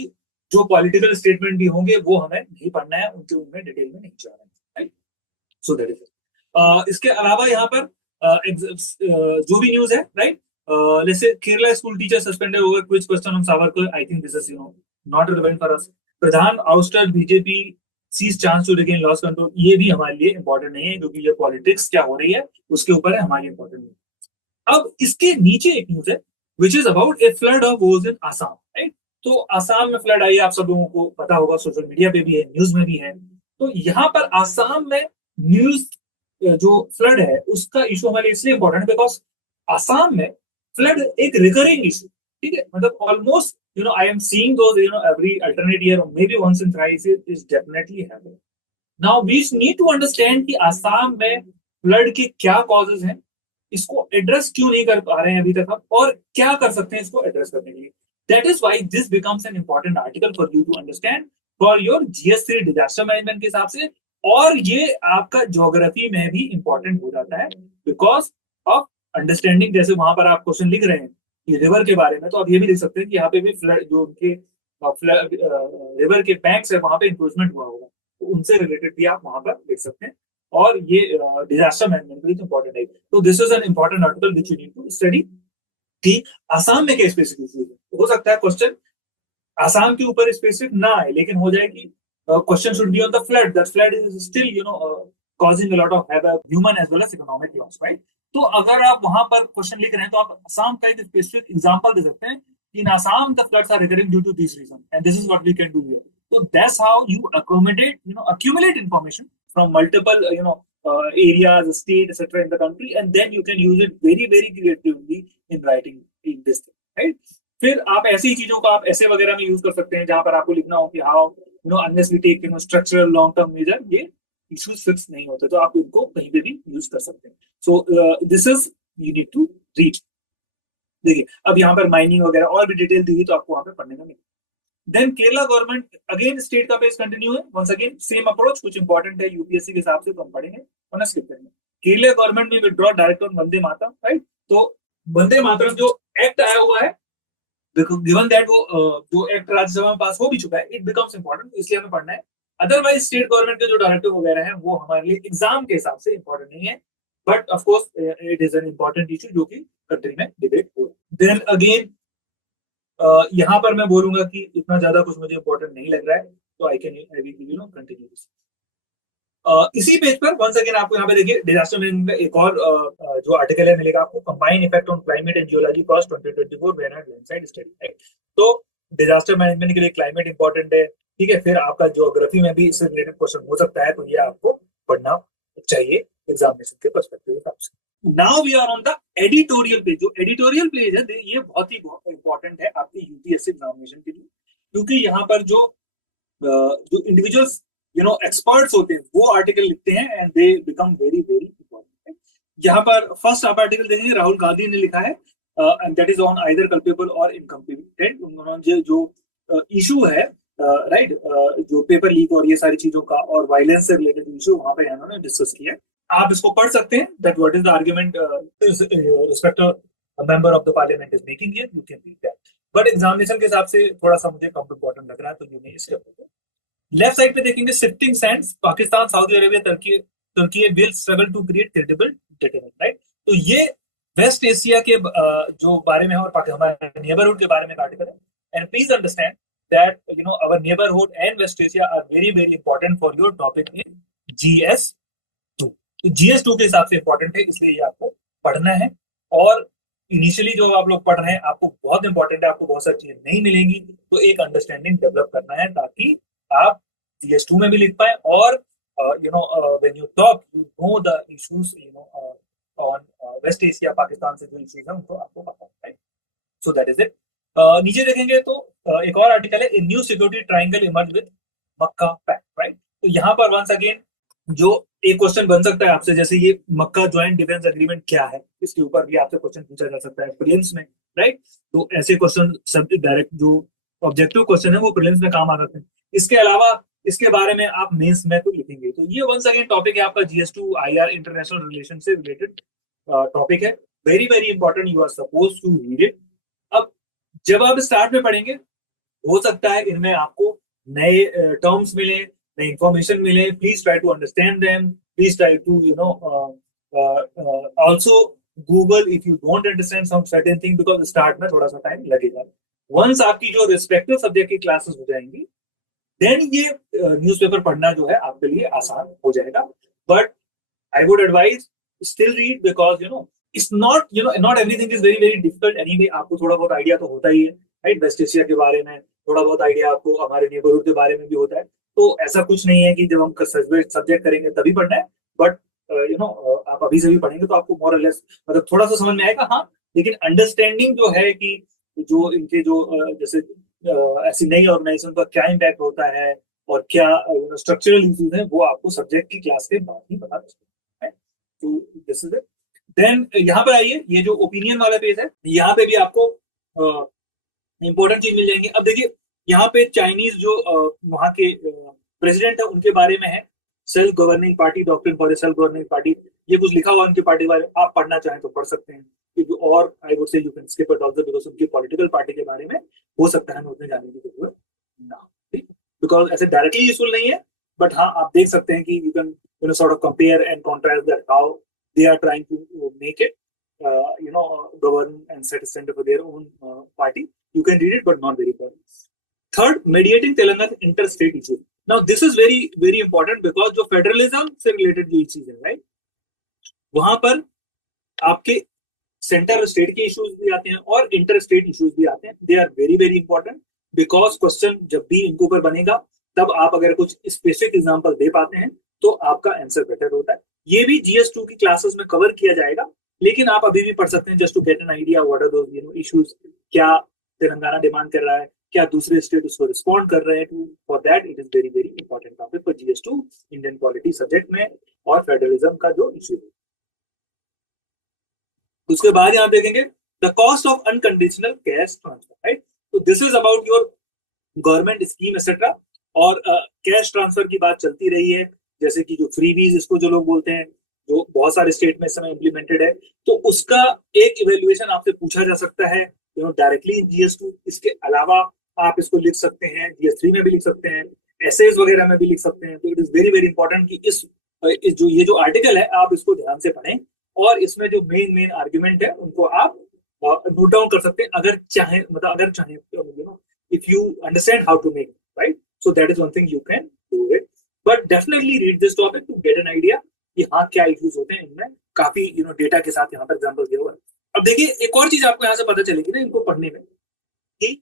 जो पॉलिटिकल स्टेटमेंट भी होंगे वो हमें नहीं पढ़ना है, उनके उनमें डिटेल में नहीं जाना है, राइट। सो दैट इज इसके अलावा यहाँ पर जो भी न्यूज है, राइट, जैसे Kerala school teacher suspended over quiz question on Savarkar, I think this is not relevant for us. Pradhan ouster BJP sees chance to regain loss control, ये भी हमारे लिए इंपॉर्टेंट नहीं है, क्योंकि ये पॉलिटिक्स क्या हो रही है उसके ऊपर है, हमारे इंपॉर्टेंट नहीं है। अब इसके नीचे एक न्यूज है which is about a flood of woes in Assam, right. तो आसाम में फ्लड आई, आप सब लोगों को पता होगा, सोशल मीडिया पे भी है, न्यूज में भी है। तो यहाँ पर आसाम में न्यूज जो फ्लड है उसका इशू हमारे इसलिए इंपॉर्टेंट बिकॉज आसाम में फ्लड एक रिकरिंग इशू, ठीक है, मतलब almost I am seeing those every alternate year or maybe once in thrice is definitely happening. Now we need to understand कि आसाम में फ्लड के क्या कॉजेज हैं, इसको एड्रेस क्यों नहीं कर पा रहे हैं अभी तक हम, और क्या कर सकते हैं इसको एड्रेस करने के लिए। That is why this becomes an important article for you to understand for your जीएस3 डिजास्टर मैनेजमेंट के हिसाब से, और ये आपका ज्योग्राफी में भी इंपॉर्टेंट हो जाता है बिकॉज ऑफ अंडरस्टैंडिंग। जैसे वहां पर आप क्वेश्चन लिख रहे हैं कि रिवर के बारे में, तो आप ये भी लिख सकते हैं कि यहाँ पे भी फ्लड, जो उनके रिवर के बैंक्स है वहां पे इंक्रोचमेंट हुआ होगा, तो उनसे रिलेटेड भी आप वहां पर लिख सकते हैं, और ये डिजास्टर मैनेजमेंट भी इंपॉर्टेंट है। तो this is an important article which you need to study कि आसाम में क्या स्पेसिफिक इशू है। हो सकता है क्वेश्चन आसाम के ऊपर स्पेसिफिक ना आए, लेकिन हो जाए कि question should be on the flood, that flood is still causing a lot of havoc, human as well as economic loss, right? तो अगर आप वहां पर क्वेश्चन लिख रहे हैं तो आप असम का एक स्पेसिफिक एग्जांपल दे सकते हैं, in Assam the floods are recurring due to this reason and this is what we can do here. So that's how you accumulate information from multiple areas, state, etc. in the country, and then you can use it very very creatively in writing in this thing, right? फिर आप ऐसी चीजों को आप ऐसे वगैरह में use कर सकते हैं जहां पर आपको लिखना हो कि how unless we take structural long term measure, ये इश्यूज फिक्स नहीं होते, तो आप उनको कहीं पे भी यूज कर सकते हैं। So this is you need to read. देखिए अब यहाँ पर माइनिंग वगैरह और भी डिटेल दी हुई, तो आपको वहां पे पढ़ने का नहीं। Then Kerala government, again state का पेज कंटिन्यू है, वंस अगेन सेम अप्रोच, कुछ इंपॉर्टेंट है यूपीएससी के हिसाब से तो हम पढ़ेंगे वरना स्किप करेंगे। केरला गवर्नमेंट ने withdraw direct on Vande Mataram, right. तो वंदे मातरम जो एक्ट आया हुआ है, गिवन दैट वो जो एक्ट राज्यसभा में पास हो भी चुका है, इट बिकम्स इंपॉर्टेंट, इसलिए हमें पढ़ना है। अदरवाइज स्टेट गवर्नमेंट के जो डायरेक्टिव वगैरह है वो हमारे लिए एग्जाम के हिसाब से इंपॉर्टेंट नहीं है, but of course it is an important issue जो कि कंट्री में डिबेट हो रहा है। देन अगेन यहाँ पर मैं बोलूंगा कि इतना ज्यादा कुछ मुझे इंपॉर्टेंट नहीं लग रहा है, तो आई कैन कंटिन्यू दिस। इसी पेज पर वंस अगेन आपको यहाँ पे देखिए डिजास्टर मैनेजमेंट में एक और जो आर्टिकल है मिलेगा आपको, combined effect on climate and geology cost 2024 Vanern landslide study, right. तो डिजास्टर मैनेजमेंट के लिए क्लाइमेट इंपॉर्टेंट है, ठीक है। फिर आपका ज्योग्राफी में भी इससे रिलेटेड क्वेश्चन हो सकता है, तो ये आपको पढ़ना चाहिए एग्जामिनेशन के पर्सपेक्टिव हिसाब से। Now we are on the editorial page. जो एडिटोरियल पेज है ये बहुत ही इंपॉर्टेंट है आपके यूपीएससी एग्जामिनेशन के लिए, क्योंकि यहाँ पर जो इंडिविजुअल्स एक्सपर्ट्स होते हैं वो आर्टिकल लिखते हैं and they become very very important. यहाँ पर फर्स्ट आप आर्टिकल देखेंगे, राहुल गांधी ने लिखा है and that is on either culpable और इनकम्पिटेंट। उन्होंने जो इशू है, राइट, जो पेपर लीक और ये सारी चीजों का और वायलेंस से रिलेटेड इशू वहां पे उन्होंने डिस्कस किया। आप इसको पढ़ सकते हैं, that what is the argument respective member of the parliament is making here, you can read that. But examination के हिसाब से थोड़ा सा मुझे कम इंपॉर्टेंट लग रहा है, तो you may skip. Left side पे देखेंगे shifting sands, Pakistan, Saudi Arabia, तुर्की तुर्की will struggle to create credible data, right. तो ये वेस्ट एशिया के जो बारे में है और हमारे नेबरहुड के बारे में आर्टिकल है। And please understand that our neighbourhood and west Asia are very very important for your topic in GS2। तो GS2 के हिसाब से इंपॉर्टेंट है, इसलिए ये आपको पढ़ना है। और इनिशियली जो आप लोग पढ़ रहे हैं आपको बहुत इंपॉर्टेंट है, आपको बहुत सारी चीजें नहीं मिलेंगी, तो एक अंडरस्टैंडिंग डेवलप करना है ताकि आप GS2 में भी लिख पाए और when you talk you know the issues on West Asia, Pakistan से जो इश्यूज है उनको आपको पता है, right. So that is it. नीचे देखेंगे तो एक और आर्टिकल है, new security triangle emerge with Mecca pact, right. तो यहाँ पर वंस अगेन जो एक क्वेश्चन बन सकता है आपसे, जैसे ये मक्का ज्वाइंट डिफेंस एग्रीमेंट क्या है, इसके ऊपर भी आपसे क्वेश्चन पूछा जा सकता है प्रीलिम्स में, राइट। तो ऐसे क्वेश्चन सब डायरेक्ट जो ऑब्जेक्टिव क्वेश्चन है वो प्रीलिम्स में काम आ सकते हैं। इसके अलावा इसके बारे में आप मेंस में तो लिखेंगे। तो ये वंस अगेन टॉपिक है आपका GS2 IR इंटरनेशनल रिलेशन से रिलेटेड टॉपिक है, very very important, you are suppose to read it. अब जब आप स्टार्ट में पढ़ेंगे हो सकता है इनमें आपको नए टर्म्स मिले, नई इंफॉर्मेशन मिले, please try to understand them, please try to also Google if you don't understand some certain thing, because start में थोड़ा सा टाइम लगेगा। वंस आपकी जो रिस्पेक्टिव सब्जेक्ट की क्लासेस हो जाएंगी देन ये न्यूज़पेपर पढ़ना जो है आपके लिए आसान हो जाएगा। But I would advise still read, because it's not not everything is very very difficult anyway. आपको थोड़ा बहुत आइडिया तो होता ही है, राइट, वेस्ट एशिया के बारे में थोड़ा बहुत आइडिया आपको हमारे नेबरहुड के बारे में भी होता है। तो ऐसा कुछ नहीं है कि जब हम सब्जेक्ट करेंगे तभी पढ़ना है, बट आप अभी से भी पढ़ेंगे तो आपको मोर और लेस मतलब थोड़ा सा समझ में आएगा, हाँ। लेकिन अंडरस्टैंडिंग जो है कि जो इनके जो जैसे ऐसी नई ऑर्गेनाइजेशन पर क्या इम्पैक्ट होता है और क्या स्ट्रक्चरल इश्यूज है, वो आपको सब्जेक्ट की क्लास के बाद ही पता चलता है। तो दिस इज इट। देन यहाँ पर आइए, ये जो ओपिनियन वाला पेज है यहाँ पे भी आपको इंपॉर्टेंट चीज मिल जाएंगे। अब देखिए यहाँ पे चाइनीज जो वहाँ के प्रेसिडेंट है उनके बारे में है, self governing party, doctrine for self governing party, ये कुछ लिखा हुआ उनकी पार्टी बारे में। आप पढ़ना चाहें तो पढ़ सकते हैं, और आई वुड से you can skip it also, because उनकी पॉलिटिकल पार्टी के बारे में हो सकता है हमें उतने जाने की जरूरत ना हो, ठीक, बिकॉज ऐसे डायरेक्टली यूजफुल नहीं है। बट हाँ आप देख सकते हैं कि you can sort of compare and contrast that how they are trying to make it govern and set a standard for their own party. You can read it, but not very important. Third, mediating Telangana interstate issues. Now, this is very, very important because जो federalism से related जो चीज है, right, वहां पर आपके centre state के issues भी आते हैं और इंटर स्टेट इश्यूज भी आते हैं। They are very very important, because question जब भी इनके ऊपर बनेगा तब आप अगर कुछ स्पेसिफिक एग्जांपल दे पाते हैं तो आपका आंसर बेटर होता है। ये भी GS2 की क्लासेस में कवर किया जाएगा, लेकिन आप अभी भी पढ़ सकते हैं just to get an idea what are those issues, क्या तेलंगाना डिमांड कर रहा है, क्या दूसरे स्टेट उसको रिस्पॉन्ड कर रहे हैं। For that it is very very important topic for GS2 Indian polity subject में और फेडरलिज्म का जो इश्यू है। उसके बाद यहां देखेंगे the cost of unconditional cash transfer, right. तो this is about your government scheme etcetera, और कैश ट्रांसफर की बात चलती रही है, जैसे कि जो फ्रीबीज इसको जो लोग बोलते हैं, जो बहुत सारे स्टेट में इस समय इम्प्लीमेंटेड है, तो उसका एक इवेल्युएशन आपसे पूछा जा सकता है डायरेक्टली GS2। इसके अलावा आप इसको लिख सकते हैं, GS3 में भी लिख सकते हैं, एसेज वगैरह में भी लिख सकते हैं। तो it is very very important कि इस जो ये जो आर्टिकल है आप इसको ध्यान से पढ़ें, और इसमें जो मेन मेन आर्ग्यूमेंट है उनको आप नोट डाउन कर सकते हैं, अगर चाहे, मतलब अगर चाहे, if you understand how to make, right? So that is one thing you can do it, but definitely read this topic to get an idea कि हाँ क्या इश्यूज होते हैं इनमें। काफी डेटा के साथ यहाँ पर एग्जाम्पल दिया हुआ है। अब देखिए एक और चीज आपको यहाँ से पता चलेगी ना इनको पढ़ने में, कि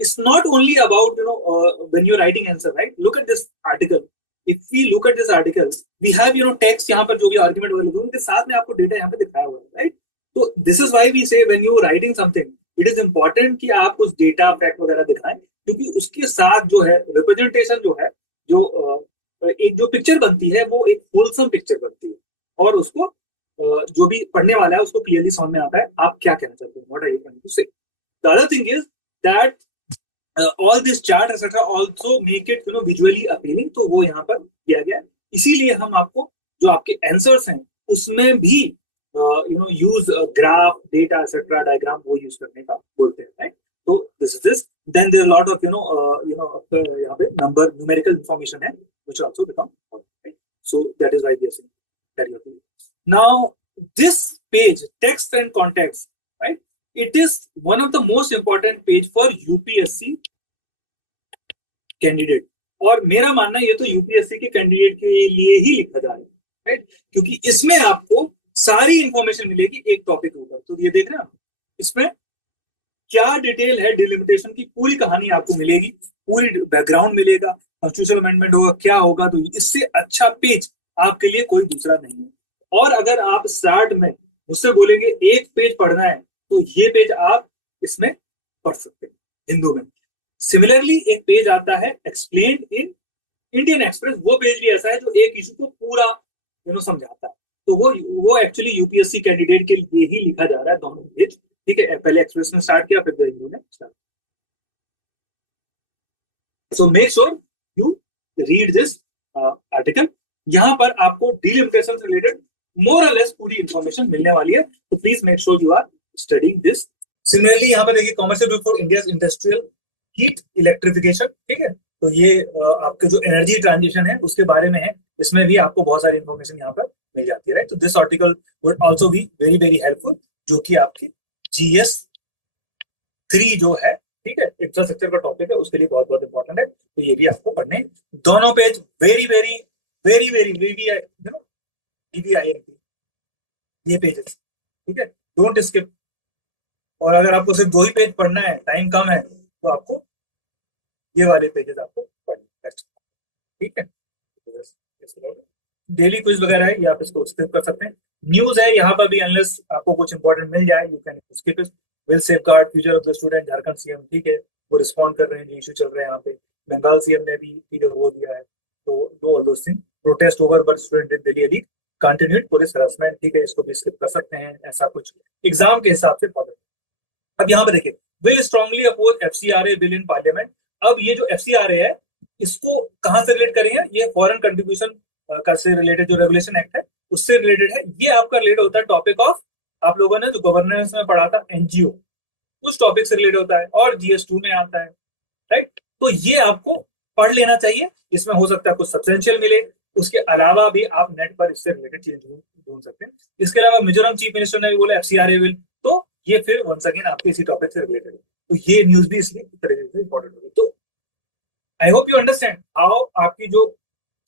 it's not only about when you're writing answer, right? Look at this article. If we look at this article, we have text यहाँ पर जो भी argument वगैरह उनके साथ में आपको डेटा यहाँ पे दिखाया हुआ है, right? तो this is why we say when you writing something, it is important कि आप कुछ डेटा फैक्ट वगैरह दिखाएं, क्योंकि उसके साथ जो है रिप्रेजेंटेशन जो है, जो एक जो पिक्चर बनती है वो एक होलसम पिक्चर बनती है, और उसको जो भी पढ़ने वाला है उसको क्लियरली समझ में आता है आप क्या कहना चाहते हैं, what are you trying to say. The other thing is that all this chart etc also make it visually appealing, तो वो यहाँ पर किया गया है। इसीलिए हम आपको जो आपके आंसर्स हैं उसमें भी use graph, data etcetera, diagram वो यूज करने का बोलते हैं, राइट? तो this is this, then there lot of यहाँ पे नंबर न्यूमेरिकल इंफॉर्मेशन है which also become right? So that is why we are saying that you have to. Now this page, text and context, right? It is one of the most important page for UPSC candidate, और मेरा मानना ये तो UPSC के candidate के लिए ही लिखा जा रहा है, राइट? क्योंकि इसमें आपको सारी इंफॉर्मेशन मिलेगी एक टॉपिक के ऊपर। तो ये देख रहे हैं आप, इसमें क्या डिटेल है, डिलिमिटेशन की पूरी कहानी आपको मिलेगी, पूरी बैकग्राउंड मिलेगा, कॉन्स्टिट्यूशनल अमेंडमेंट होगा, क्या होगा। तो इससे अच्छा पेज आपके लिए कोई दूसरा नहीं है। और अगर आप स्टार्ट में मुझसे बोलेंगे एक पेज पढ़ना है, तो ये पेज आप इसमें पढ़ सकते हैं हिंदू में। सिमिलरली एक पेज आता है एक्सप्लेन्ड इन इंडियन एक्सप्रेस, वो पेज भी ऐसा है जो एक इशू को पूरा समझाता है। तो वो एक्चुअली यूपीएससी कैंडिडेट के लिए ही लिखा जा रहा है, दोनों पेज, ठीक है? पहले एक्सप्रेस ने स्टार्ट किया, फिर हिंदू ने start. So make sure you read this article. यहाँ पर आपको डिलिमिटेशन से रिलेटेड मोर और लेस पूरी इंफॉर्मेशन मिलने वाली है, तो please make sure you are studying this. Similarly यहाँ पर देखिए commercial bill for India industrial heat electrification, ठीक है? तो ये आपके जो एनर्जी ट्रांजिशन है उसके बारे में है, इसमें भी आपको बहुत सारी इंफॉर्मेशन यहाँ पर मिल जाती है, राइट? तो this article would also be very very helpful, जो कि आपकी GS3 जो है, ठीक है, इंफ्रास्ट्रक्चर का टॉपिक है, उसके लिए बहुत बहुत इंपॉर्टेंट है। तो ये भी आपको पढ़ने दोनों page very very very very VVIMP ये पेजेस, ठीक है? Don't skip. और अगर आपको सिर्फ 2 ही पेज पढ़ना है, टाइम कम है, तो आपको ये वाले पेजेस आपको पढ़ने, ठीक है? डेली क्विज वगैरह है, ये आप इसको स्किप कर सकते हैं। न्यूज है यहाँ पर भी, अनलेस आपको कुछ इंपॉर्टेंट मिल जाए, you can skip it. Will safeguard future of the student, Jharkhand CM, ठीक है, वो रिस्पॉन्ड कर रहे हैं, इशू चल रहे हैं यहाँ पे। बंगाल सीएम ने भी वो दिया है, तो do all those thing. Protest over but student in Delhi edit continued police harassment, ठीक है, इसको भी स्किप कर सकते हैं, ऐसा कुछ एग्जाम के हिसाब से फॉलो। अब यहाँ पे देखिए, will strongly oppose FCRA bill in parliament. अब ये जो FCRA है, इसको कहां से रिलेट करेंगे? ये फॉरेन कंट्रीब्यूशन का से रिलेटेड जो रेगुलेशन एक्ट है उससे रिलेटेड है। ये आपका रिलेट होता है टॉपिक ऑफ, आप लोगों ने जो गवर्नेंस में पढ़ा था, NGO, उस टॉपिक से रिलेटेड होता है, और GS2 में आता है, राइट? तो ये आपको पढ़ लेना चाहिए, इसमें हो सकता है कुछ सब्सटेंशियल मिले। उसके अलावा भी आप नेट पर इससे रिलेटेड चीज ढूंढ सकते हैं। इसके अलावा मिजोरम चीफ मिनिस्टर ने भी बोला FCRA विल, तो ये फिर वंस अगेन आपके इसी टॉपिक से रिलेटेड है, तो ये न्यूज भी इसलिए तरीके से इंपॉर्टेंट होगी। तो I hope you understand how आपकी जो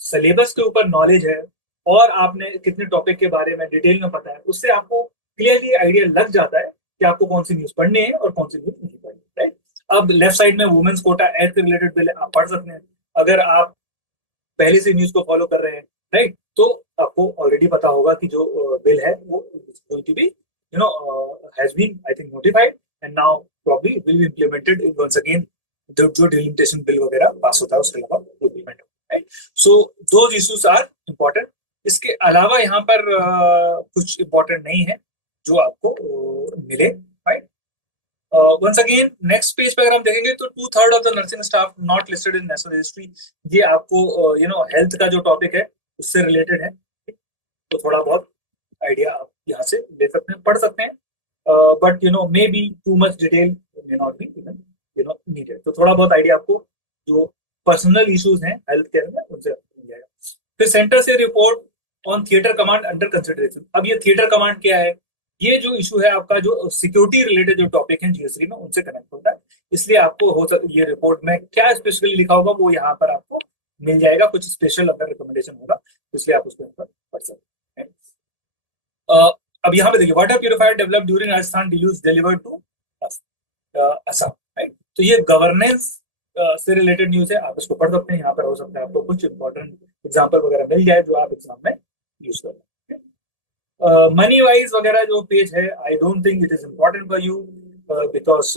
सिलेबस के ऊपर नॉलेज है और आपने कितने टॉपिक के बारे में डिटेल में पता है, उससे आपको क्लियरली आइडिया लग जाता है कि आपको कौन सी न्यूज पढ़नी है और कौन सी न्यूज नहीं पढ़नी, राइट? अब लेफ्ट साइड में वुमेन्स कोटा एक्ट से रिलेटेड बिल आप पढ़ सकते हैं, अगर आप पहले से न्यूज को फॉलो कर रहे हैं, राइट? तो आपको ऑलरेडी पता होगा कि जो बिल है वो going to be has been I think notified and now probably will be implemented once again। जो डिलिमिटेशन बिल वगैरह पास होता है उसके अलावा वो इम्प्लीमेंट होता है, right? So those issues are important. इसके अलावा यहाँ पर कुछ इंपॉर्टेंट नहीं है जो आपको मिले, right? Once again next page पे अगर हम देखेंगे तो 2/3 of the nursing staff not listed in national registry. ये आपको हेल्थ का जो टॉपिक है उससे रिलेटेड है, तो थोड़ा बहुत आइडिया आप यहाँ से ले सकते हैं, पढ़ सकते हैं, but may be too much detail may not be even needed. तो थोड़ा बहुत आइडिया आपको जो पर्सनल इश्यूज हैं हेल्थ केयर में उनसे मिल जाएगा। फिर सेंटर से report on theatre command under consideration. अब ये थिएटर कमांड क्या है? ये जो इशू है आपका जो सिक्योरिटी रिलेटेड जो टॉपिक है जीएसटी में उनसे कनेक्ट होता है, इसलिए आपको ये रिपोर्ट में क्या स्पेशली लिखा होगा वो यहाँ पर आपको मिल जाएगा, कुछ स्पेशल अगर रिकमेंडेशन होगा तो इसलिए आप उसको यहाँ पर पढ़ सकते हैं। अब यहाँ पे देखिए, water purifier develop during Rajasthan deluge delivered to Assam, right. तो ये गवर्नेंस से रिलेटेड न्यूज है, आप इसको पढ़ सकते हैं। यहाँ पर हो सकता है आपको कुछ इंपॉर्टेंट एग्जांपल वगैरह मिल जाए जो आप एग्जाम में यूज कर सकते हैं। मनी वाइज वगैरह जो पेज है, आई don't think it is important for you because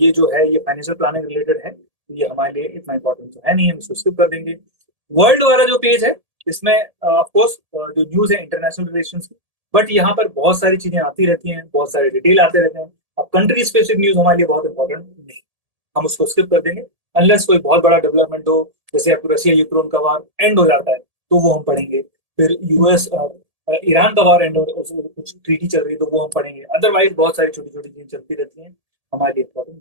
ये जो है ये फाइनेंशियल प्लानिंग रिलेटेड है, ये हमारे लिए इतना इंपॉर्टेंट तो है नहीं, हम इसको स्किप कर देंगे। वर्ल्ड वाला जो पेज है इसमें ऑफ कोर्स जो न्यूज है इंटरनेशनल रिलेशंस की, बट यहाँ पर बहुत सारी चीजें आती रहती हैं, बहुत सारे डिटेल आते रहते हैं। अब कंट्री स्पेसिफिक न्यूज हमारे लिए बहुत इंपॉर्टेंट नहीं, हम उसको स्किप कर देंगे अनलेस कोई बहुत बड़ा डेवलपमेंट हो, जैसे आपको रशिया यूक्रेन का वार एंड हो जाता है तो वो हम पढ़ेंगे, फिर यूएस ईरान का वार एंड हो, कुछ ट्रीटी चल रही है तो वो हम पढ़ेंगे। अदरवाइज बहुत सारी छोटी छोटी चीजें चलती रहती हैं, हमारे लिए इंपॉर्टेंट।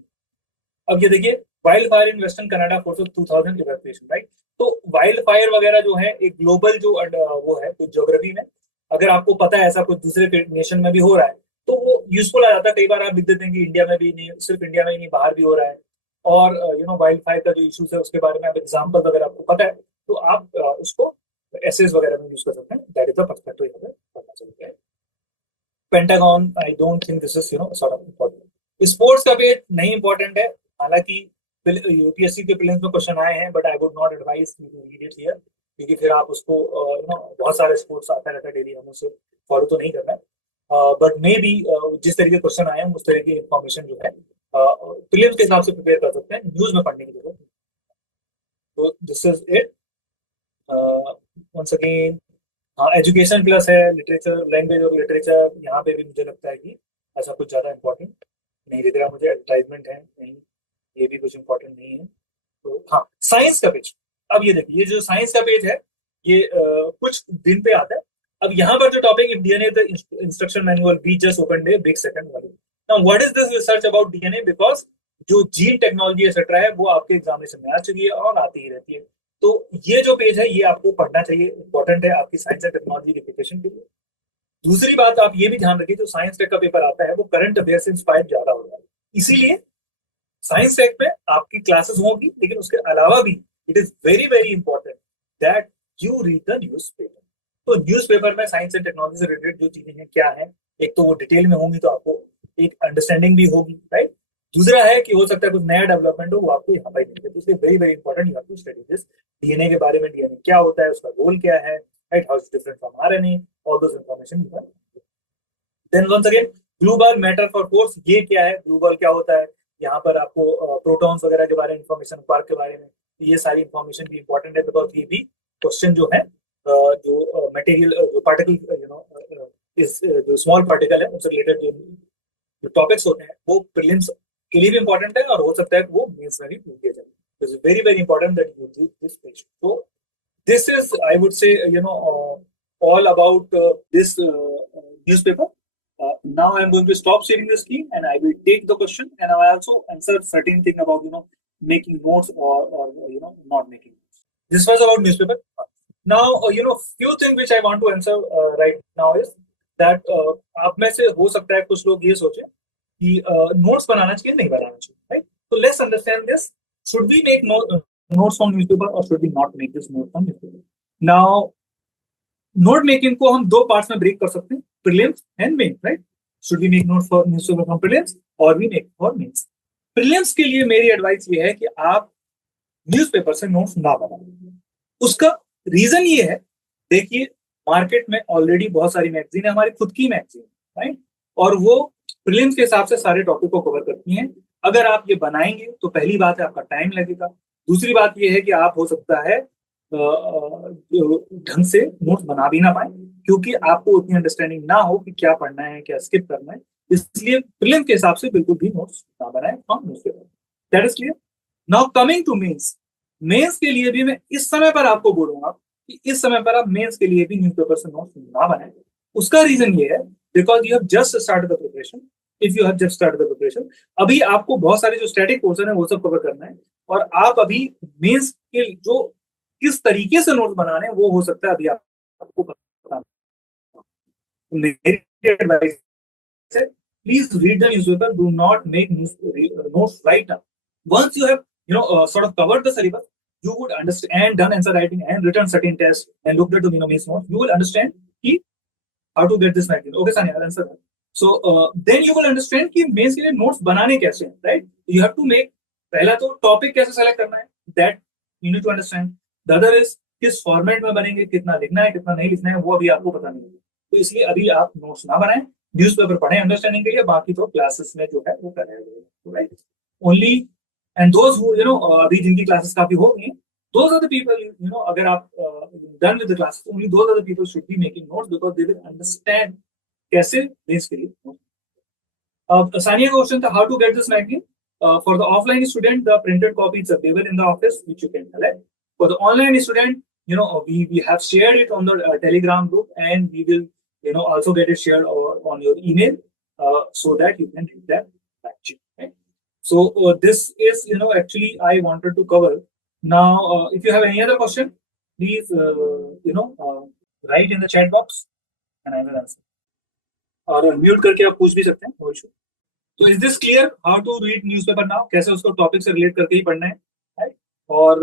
अब ये देखिए, wild fire in western Canada force 2000 evacuation, right. तो वाइल्ड फायर वगैरह जो है एक ग्लोबल जो वो है कुछ ज्योग्राफी में, अगर आपको पता है ऐसा कुछ दूसरे नेशन में भी हो रहा है तो वो यूजफुल आ जाता है। कई बार आप लिख देते हैं कि इंडिया में भी नहीं, सिर्फ इंडिया में ही नहीं बाहर भी हो रहा है, और वाइल्ड फायर का जो इशूज है उसके बारे में आप एग्जाम्पल अगर आपको पता है तो आप उसको एसेस वगैरह में यूज कर सकते हैं। दैट इज द पर्सपेक्टिव यहाँ पे पढ़ना चाहिए। Pentagon, I don't think this is sort of important. Sports का पेज नहीं इंपॉर्टेंट है, हालांकि यूपीएससी के प्रीलिम्स में क्वेश्चन आए हैं, but I would not advise you to read it here, क्योंकि फिर आप उसको बहुत सारे स्पोर्ट्स आता रहता है डेली, हम उसे फॉलो तो नहीं करना है, बट मे बी जिस तरीके क्वेश्चन आए हैं उस तरह की इन्फॉर्मेशन जो है प्रीलिम्स के हिसाब से प्रिपेयर कर सकते हैं, न्यूज में पढ़ने की जरूरत नहीं। तो this is it once again. हाँ, एजुकेशन प्लस है, लिटरेचर, लैंग्वेज और लिटरेचर, यहाँ पे भी मुझे लगता है कि ऐसा कुछ ज्यादा इंपॉर्टेंट नहीं दिख रहा मुझे। एडवर्टाइजमेंट है नहीं, ये भी कुछ इंपॉर्टेंट नहीं है। तो हाँ, साइंस का पेज। अब ये देखिए, ये जो साइंस का पेज है ये कुछ दिन पे आता है। अब यहाँ पर जो topic DNA the instruction manual be just open day big second वाली। Now what is this research about DNA, because जो जीन टेक्नोलॉजी एक्सेट्रा है वो आपके एग्जामिनेशन में आ चुकी है और आती ही रहती है। तो ये जो पेज है ये आपको पढ़ना चाहिए, इंपॉर्टेंट है आपकी साइंस एंड टेक्नोलॉजी की प्रिपरेशन के लिए। दूसरी बात आप ये भी ध्यान रखिए, जो साइंस टेक का पेपर आता है वो करंट अफेयर से इंस्पायर्ड ज्यादा हो रहा है, इसीलिए साइंस टेक में आपकी क्लासेस होगी, लेकिन उसके अलावा भी it is very very important that you read the news paper. तो न्यूज पेपर में साइंस एंड टेक्नोलॉजी से रिलेटेड जो चीजें हैं क्या है, एक तो वो डिटेल में होंगी तो आपको एक अंडरस्टैंडिंग भी होगी, राइट। दूसरा है कि हो सकता है कुछ नया डेवलपमेंट हो वो आपको यहाँ पर मिले, तो इसलिए very very important you have to study this. DNA के बारे में, डीएनए क्या होता है, उसका रोल क्या है, right, how is different from RNA, all those information you have. Then once again, glue ball matter for force, ये क्या है, ग्लू बॉल क्या होता है, यहाँ पर आपको प्रोटॉन्स वगैरह के बारे में इंफॉर्मेशन, क्वार्क के बारे में, ये सारी इंफॉर्मेशन भी इंपॉर्टेंट है, बिकॉज ये भी क्वेश्चन जो है जो मटेरियल जो पार्टिकल इस जो स्मॉल पार्टिकल है उनसे रिलेटेड जो टॉपिक्स होते हैं वो प्रीलिम्स के लिए भी इंपॉर्टेंट है, और हो सकता है कि वो मेंस में भी पूछ दिया जाए। This is very very important that you do this page. तो this is, I would say, all about this newspaper. Now I'm going to stop sharing the screen and I will take the question, and I will also answer certain thing about making notes or not making notes. This was about newspaper. Now few things which I want to answer right now is that आप में से हो सकता है कुछ लोग ये सोचे कि नोट्स बनाना चाहिए नहीं बनाना चाहिए, right? So let's understand this. Should we make notes from newspaper or should we not make this note from newspaper? Now, note making को हम दो पार्ट्स में ब्रेक कर सकते हैं, prelims and main, right? Should we make notes for newspaper from prelims or we make for mains? Prelims के लिए मेरी एडवाइस ये है कि आप न्यूज़पेपर से नोट्स ना बनाएं। उसका रीजन ये है, देखिए मार्केट में ऑलरेडी बहुत सारी मैगजीन है, हमारी खुद की मैगजीन, राइट, और वो प्रीलिम्स के हिसाब से सारे टॉपिक को कवर करती हैं। अगर आप ये बनाएंगे तो पहली बात है आपका टाइम लगेगा, दूसरी बात ये है कि आप हो सकता है ढंग से नोट्स बना भी ना पाए, क्योंकि आपको उतनी अंडरस्टैंडिंग ना हो कि क्या पढ़ना है क्या स्किप करना है, इसलिए प्रीलिम के हिसाब से बिल्कुल भी नोट्स ना बनाए from newspaper. That is clear. Now coming to mains, mains के लिए भी मैं इस समय पर आपको बोलूंगा कि इस समय पर आप मेंस के लिए भी न्यूज़पेपर से नोट्स ना बनाए। उसका रीजन ये है because you have just started the preparation. If you have just started the preparation, अभी आपको बहुत सारे जो स्टैटिक पोर्शन है वो सब कवर करना है, और आप अभी मेंस के जो किस तरीके से नोट्स बनाने हैं वो हो सकता है अभी आपको पता नहीं। मेरी एडवाइस है, please read the newspaper. Do not make notes right now. Once you have, sort of covered the syllabus, you would understand and done answer writing and written certain tests and looked at the main notes. You will understand ki how to get this magazine. Okay, Sani, I'll answer that. So then you will understand कि mains के लिए notes बनाने कैसे हैं, right? You have to make, पहला तो topic कैसे select करना है, that you need to understand. The other is किस फॉर्मेट में बनेंगे, कितना लिखना है कितना नहीं लिखना है वो अभी आपको पता नहीं है, तो इसलिए अभी आप नोट्स ना बनाएं, न्यूज़पेपर पढ़ें अंडरस्टैंडिंग के लिए, बाकी तो क्लासेस में जो है वो करेंगे, right? Only and those who अभी जिनकी क्लासेस काफी हो गई हैं, those are the people, अगर आप done with the class, only those are the people should be making notes because they will understand कैसे बेस के लिए। Sania question था, how to get this magazine? For the offline student, the printed copy is available in the office, which you can collect. For the online student, we have shared it on the Telegram group, and we will, also get it shared on your email, so that you can read that magazine. Right? So this is, actually I wanted to cover. Now, if you have any other question, please, write in the chat box, and I will answer. और mute करके आप पूछ भी सकते हैं, no issue. तो is this clear how to read newspaper now, कैसे उसको टॉपिक से रिलेट करके ही पढ़ना है, राइट? और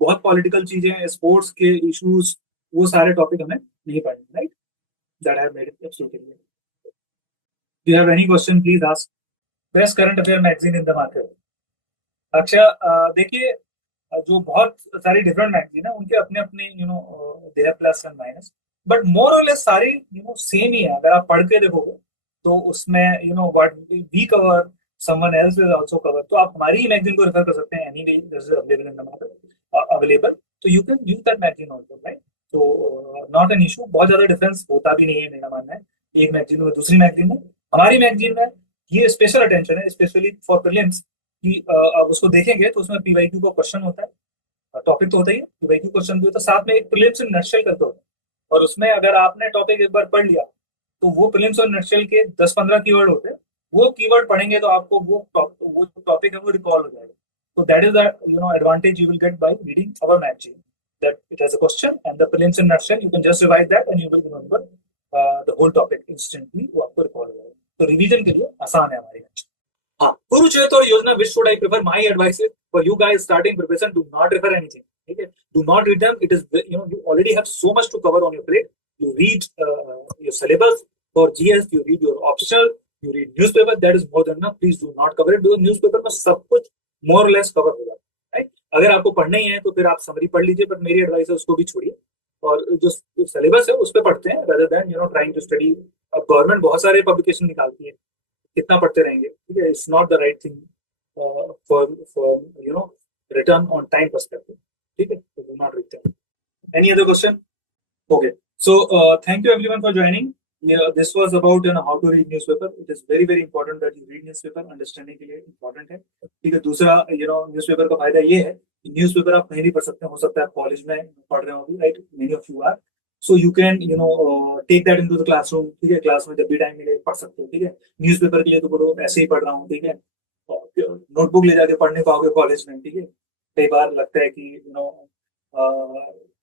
बहुत पॉलिटिकल चीजें, स्पोर्ट्स के इश्यूज, वो सारे टॉपिक हमें नहीं पढ़ने, right? That I have made it absolutely clear. Do you have any question, please ask. Best current affair magazine in the market. अच्छा, देखिए, जो बहुत सारी डिफरेंट मैगजीन है उनके अपने अपने they have plus and minus, but more और लेस सारी सेम ही है। अगर आप पढ़ के देखोगे तो उसमें what we cover someone else will also cover, तो आप हमारी ही मैगजीन को रेफर कर सकते हैं, anyway this is available in the market, available, तो you can use that magazine also, right? तो नॉट एन इशू, बहुत ज्यादा डिफरेंस होता भी नहीं है, मेरा मानना है, एक मैगजीन में दूसरी मैगजीन में। हमारी मैगजीन में ये स्पेशल अटेंशन है, स्पेशली फॉर प्रीलिम्स, कि अब उसको देखेंगे तो उसमें पीवाईक्यू का क्वेश्चन होता है, टॉपिक तो होता ही है, पीवाईक्यू क्वेश्चन भी होता है, साथ में एक प्रीलिम्स इन नटशेल करके होता है, और उसमें अगर आपने टॉपिक एक बार पढ़ लिया तो वो प्रीलिम्स और नटशेल के 10-15 कीवर्ड होते हैं, वो कीवर्ड पढ़ेंगे तो आपको वो टॉपिक है वो रिकॉल हो जाएगा। तो that is the advantage you will get by reading our magazine, that it has a question and the prelims in nutshell, you can just revise that and you will remember the whole topic instantly, वो आपको recall हो जाएगा। तो revision के लिए आसान है हमारी मैगजीन। हाँ, कुरुक्षेत्र और योजना, which should I prefer? My advice is for you guys starting preparation, do not refer anything, ठीक है? Do not read them, it is, you already have so much to cover on your plate. You read your syllabus for GS, you read your optional, you read newspaper, that is more than enough. Please do not cover it because newspaper में सब कुछ more or less cover हो जाता है, right? अगर आपको पढ़ना ही है तो फिर आप समरी पढ़ लीजिए, पर मेरी एडवाइस है उसको भी छोड़िए और जो सिलेबस है उस पर पढ़ते हैं, rather than trying to study। अब गवर्नमेंट बहुत सारे पब्लिकेशन निकालती है, कितना पढ़ते रहेंगे, ठीक है? It's not the right thing for return on time perspective, ठीक है? तो do not read that. Any other question? Okay, so thank you everyone for joining. This was about how to read newspaper. It is very very important that you read newspaper, understanding के लिए important है, ठीक है? दूसरा, newspaper का फायदा ये है कि newspaper आप कहीं भी पढ़ सकते हैं, हो सकता है आप कॉलेज में पढ़ रहे हो अभी, right? Many of you are, so you can take that into the classroom, ठीक है? क्लास में जब भी टाइम मिले पढ़ सकते हो, ठीक है? न्यूज़पेपर के लिए तो बोलो ऐसे ही पढ़ रहा हूँ, ठीक है? नोटबुक ले जाके पढ़ने पाओगे कॉलेज में, ठीक है? कई बार लगता है कि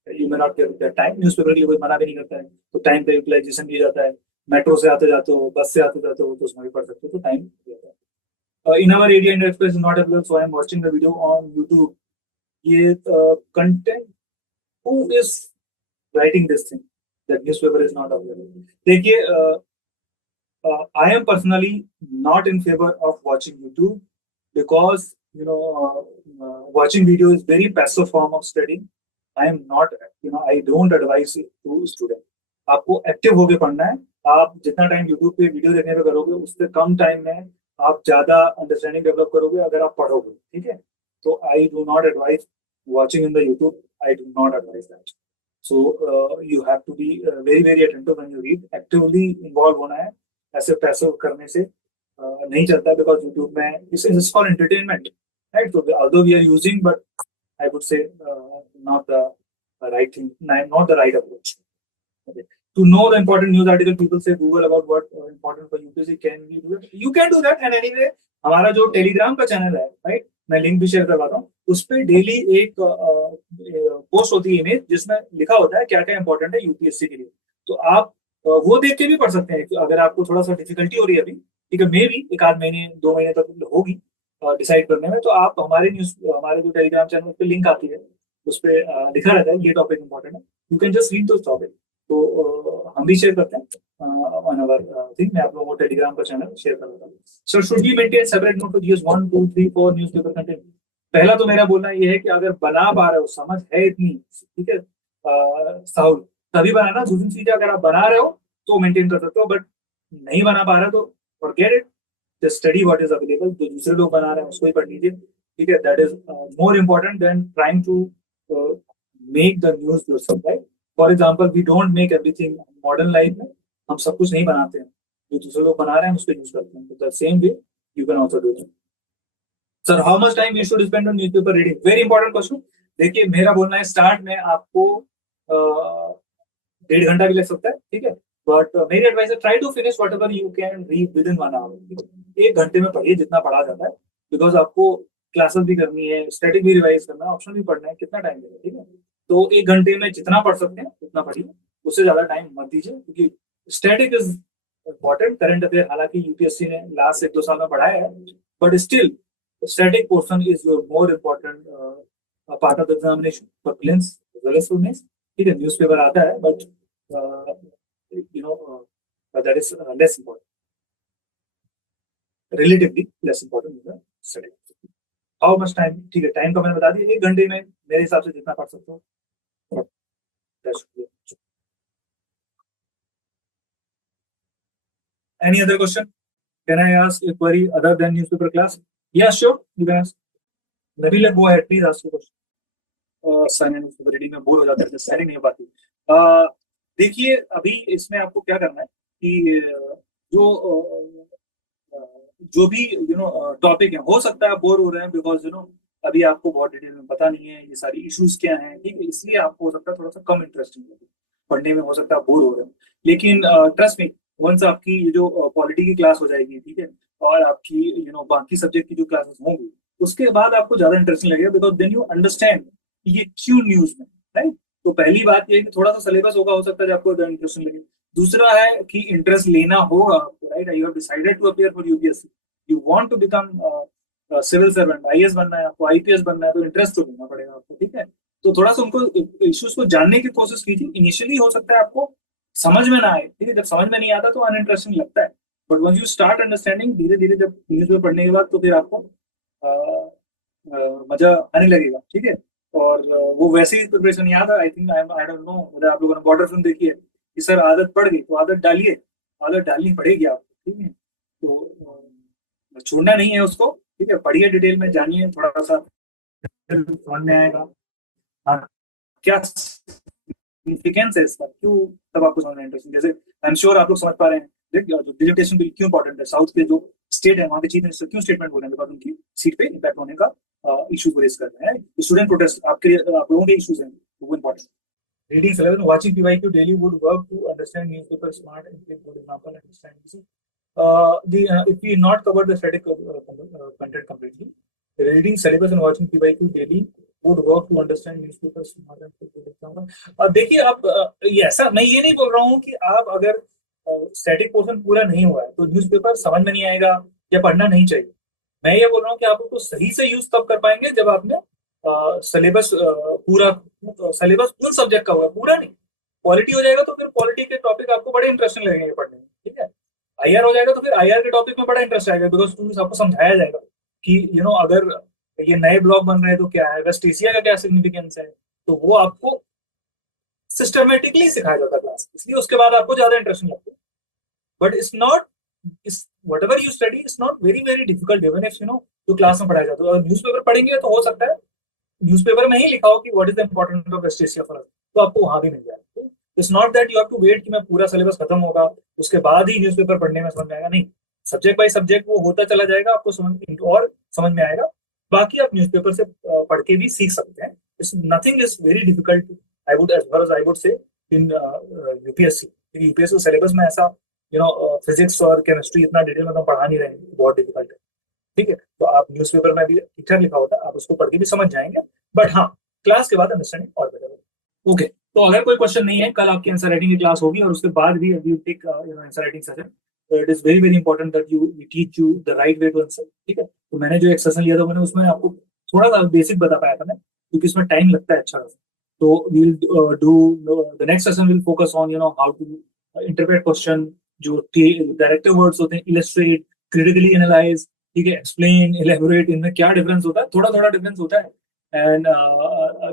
you may not get the time, newspaper के लिए कोई मना भी नहीं करता है, तो टाइम पे यूटिलाइजेशन किया जाता है। मेट्रो से आते जाते हो, बस से आते जाते हो, तो उसमें भी पढ़ सकते हो, तो टाइम दिया जाता है। In our area India Express is not available, so I am watching the video on YouTube. ये content, who is writing this thing that newspaper is not available? देखिए, I am personally not in favor of watching YouTube because watching video is very passive form of studying. I am not, I don't advise it to student. आपको active होके पढ़ना है। आप जितना time YouTube पे video देखने पे करोगे उससे कम टाइम में आप ज्यादा अंडरस्टैंडिंग डेवलप करोगे अगर आप पढ़ोगे, ठीक है? तो I do not advise watching in the YouTube. I do not advise that. So you have to be very very attentive when you read. Actively involved होना है ऐसे पैसे करने से नहीं चलता, बिकॉज यूट्यूब में इज फॉर एंटरटेनमेंट, राइट? तो although we are using, but I would say not the right thing, not the right approach. Okay. To know the important news article, people say Google about what important for UPSC. Can we do it? You can do that. And anyway, हमारा जो Telegram का channel है, right, मैं link भी share करवाता हूँ, उस पर डेली एक पोस्ट होती है, इमेज, जिसमें लिखा होता है क्या क्या इंपॉर्टेंट है यूपीएससी के लिए। तो आप वो देख के भी पढ़ सकते हैं अगर आपको थोड़ा सा डिफिकल्टी हो रही है अभी, ठीक है, मे भी एक आध महीने 2 महीने तक होगी डिसाइड करने में, तो आप हमारे जो टेलीग्राम चैनल पे लिंक आती है, उस पर लिखा रहता है ये टॉपिक इंपॉर्टेंट है, you can just read those topic. तो हम भी शेयर करते हैं ऑन आवर थिंग, मैं आप लोगों को टेलीग्राम का चैनल शेयर कर देता हूँ। Sir, should we maintain separate note for GS 1 2 3 4 newspaper content? पहला तो मेरा बोलना ये है कि अगर बना पा रहे हो, समझ है इतनी, ठीक है साहुल, तभी बनाना। दूसरी चीज, अगर आप बना रहे हो तो मेंटेन कर सकते हो, बट नहीं बना पा रहे तो forget it, just study what is available. जो दूसरे लोग बना रहे हैं उसको ही पढ़ लीजिए, ठीक है। That is more important than trying to make the news yourself, right? For example, we don't make everything. Modern life में हम सब कुछ नहीं बनाते हैं, जो दूसरे लोग बना रहे हैं उसको यूज करते हैं। तो the same way you can also do it. Sir, how much time you should spend on newspaper reading? Very important question. देखिए, मेरा बोलना है स्टार्ट में आपको 1.5 घंटा भी लग सकता है, ठीक है, बट मेरी एडवाइस है try to finish whatever you can read within 1 hour. 1 घंटे में पढ़िए जितना पढ़ा जाता है, बिकॉज आपको क्लासेस भी करनी है, स्टैटिक भी रिवाइज करना है, ऑप्शन भी पढ़ना है, कितना टाइम देगा, ठीक है। तो 1 घंटे में जितना पढ़ सकते हैं उतना पढ़िए, उससे ज्यादा टाइम मत दीजिए, क्योंकि static is important. Current affair हालांकि यूपीएससी ने लास्ट 1-2 साल में पढ़ाया है, but still static portion is your more important part of the examination for prelims as well as for mains. ठीक है, न्यूज़पेपर आता है, but that is less important, relatively less important than study. How much time? ठीक है, time का मैंने बता दिया, 1 घंटे में मेरे हिसाब से जितना पढ़ सकते हो। Any other question? Can I ask a query other than newspaper class? Yeah, sure, you can ask. Nabil, go ahead, please ask your question. Signing reading में बोर हो जाते हैं, साइनिंग नहीं हो पाती। देखिए, अभी इसमें आपको क्या करना है कि जो भी टॉपिक है, हो सकता है आप बोर हो रहे हैं बिकॉज अभी आपको बहुत डिटेल में पता नहीं है ये सारी इश्यूज क्या हैं, ठीक है, इसलिए आपको हो सकता है थोड़ा सा कम इंटरेस्टिंग लगे पढ़ने में, हो सकता है बोर हो रहे हैं। लेकिन ट्रस्ट मी, वंस आपकी ये जो पॉलिटी की क्लास हो जाएगी, ठीक है, और आपकी बाकी सब्जेक्ट की जो क्लासेस होंगी, उसके बाद आपको ज्यादा इंटरेस्टिंग लगेगा, बिकॉज देन यू अंडरस्टैंड ये क्यों न्यूज में, राइट? तो पहली बात ये है कि थोड़ा सा सिलेबस होगा, हो सकता है आपको इंटरेस्टिंग लगे। दूसरा है कि इंटरेस्ट लेना होगा आपको, right? You have decided to appear for UPSC, you want to become civil servant, IAS बनना है आपको, आईपीएस बनना है, तो इंटरेस्ट तो लेना पड़ेगा आपको, ठीक है। तो थोड़ा सा उनको इश्यूज को जानने की कोशिश कीजिए। इनिशियली हो सकता है आपको समझ में ना आए, ठीक है, जब समझ में नहीं आता तो अनइंटरेस्टिंग लगता है, but once you start understanding, धीरे धीरे जब न्यूज़पेपर पढ़ने के बाद, तो फिर आपको मजा आने लगेगा, ठीक है। और वो वैसे ही प्रिपरेशन याद है, I think, I don't know अगर आप लोगों ने बॉर्डर फिल्म देखी है कि सर आदत पड़ गई तो आदत डालिए, आदत डालनी पड़ेगी आपको, ठीक है। तो छोड़ना नहीं है उसको, ठीक है, पढ़िए, डिटेल में जानिए, थोड़ा सा समझ में आएगा हाँ क्या सिग्निफिकेंस है इसका, क्यों तब आपको समझना इंटरेस्टिंग। जैसे आई एम श्योर आप लोग समझ पा रहे हैं डिलिमिटेशन बिल क्यों इंपॉर्टेंट है, साउथ के जो स्टेट है वहां के चीफ मिनिस्टर क्यों स्टेटमेंट बोल रहे हैं, बिकॉज उनकी सीट पे इंपैक्ट होने का इश्यूज को रेज कर रहे हैं। स्टूडेंट प्रोटेस्ट आप लोगों के इश्यूज हैं, वो important. Reading syllabus and watching PYQ daily would work to understand newspaper smart and take good example and understand this. If we not cover the static content completely, reading syllabus and watching PYQ daily would work to understand newspaper smart and take good example. देखिए, आप ऐसा मैं ये नहीं बोल रहा हूँ कि आप अगर स्टैटिक पोर्शन पूरा नहीं हुआ है तो न्यूज़पेपर समझ में नहीं आएगा या पढ़ना नहीं चाहिए। मैं ये बोल रहा हूँ कि आप उसको सही से यूज तब कर पाएंगे जब आपने सिलेबस पूरा, सिलेबस उन सब्जेक्ट का हुआ, पूरा नहीं। पॉलिटी हो जाएगा तो फिर पॉलिटी के टॉपिक आपको बड़े इंटरेस्टिंग लगेंगे पढ़ने में, ठीक है। आईआर हो जाएगा तो फिर आईआर के टॉपिक में बड़ा इंटरेस्ट आएगा, बिकॉज आपको समझाया जाएगा कि अगर ये नए ब्लॉक बन रहे हैं तो क्या है, वेस्ट एशिया का क्या सिग्निफिकेंस है, तो वो आपको सिस्टमेटिकली सिखाया जाता है क्लास, इसलिए उसके बाद आपको ज्यादा इंटरेस्टिंग लगता है। But it's not, whatever you study is not very difficult, even if जो क्लास में पढ़ाया जाता है। अगर न्यूज़पेपर पढ़ेंगे तो हो सकता है न्यूज़पेपर में ही लिखा हो कि what is the important of west Asia for us, तो आपको वहां भी मिल जाएगा। It's not that you have to wait कि मैं पूरा सिलेबस खत्म होगा उसके बाद ही न्यूज़पेपर पढ़ने में समझ में आएगा, नहीं, सब्जेक्ट बाय सब्जेक्ट वो होता चला जाएगा, आपको समझ में आएगा। बाकी आप न्यूज़पेपर से पढ़ के भी सीख सकते हैं। It's nothing is very difficult, I would, as far as I would say, in UPSC. UPSC syllabus में ऐसा फिजिक्स और केमिस्ट्री इतना डिटेल में तो पढ़ा नहीं रहे हैं, बहुत डिफिकल्ट है, ठीक है। तो आप न्यूज़पेपर में भी ठीक ठाक लिखा होता है, आप उसको पढ़ के भी समझ जाएंगे, बट हाँ, क्लास के बाद अंडरस्टैंडिंग और बेटर होगा। ओके, तो अगर कोई क्वेश्चन नहीं है, कल आपकी आंसर राइटिंग की क्लास होगी और उसके बाद भी you take answer writing session. It is very very important that you teach you the right way to answer, ठीक है। तो मैंने जो एक सेशन लिया था, मैंने उसमें आपको थोड़ा सा बेसिक बता पाया था मैं, क्योंकि इसमें टाइम लगता है अच्छा खासा। तो we will do the next session, will focus on how to interpret question, जो डायरेक्टिव वर्ड्स होते हैं, इलस्ट्रेट, क्रिटिकली एनालाइज, ठीक है, एक्सप्लेन, इलेबोरेट, इनमें क्या डिफरेंस होता है, थोड़ा थोड़ा डिफरेंस होता है। एंड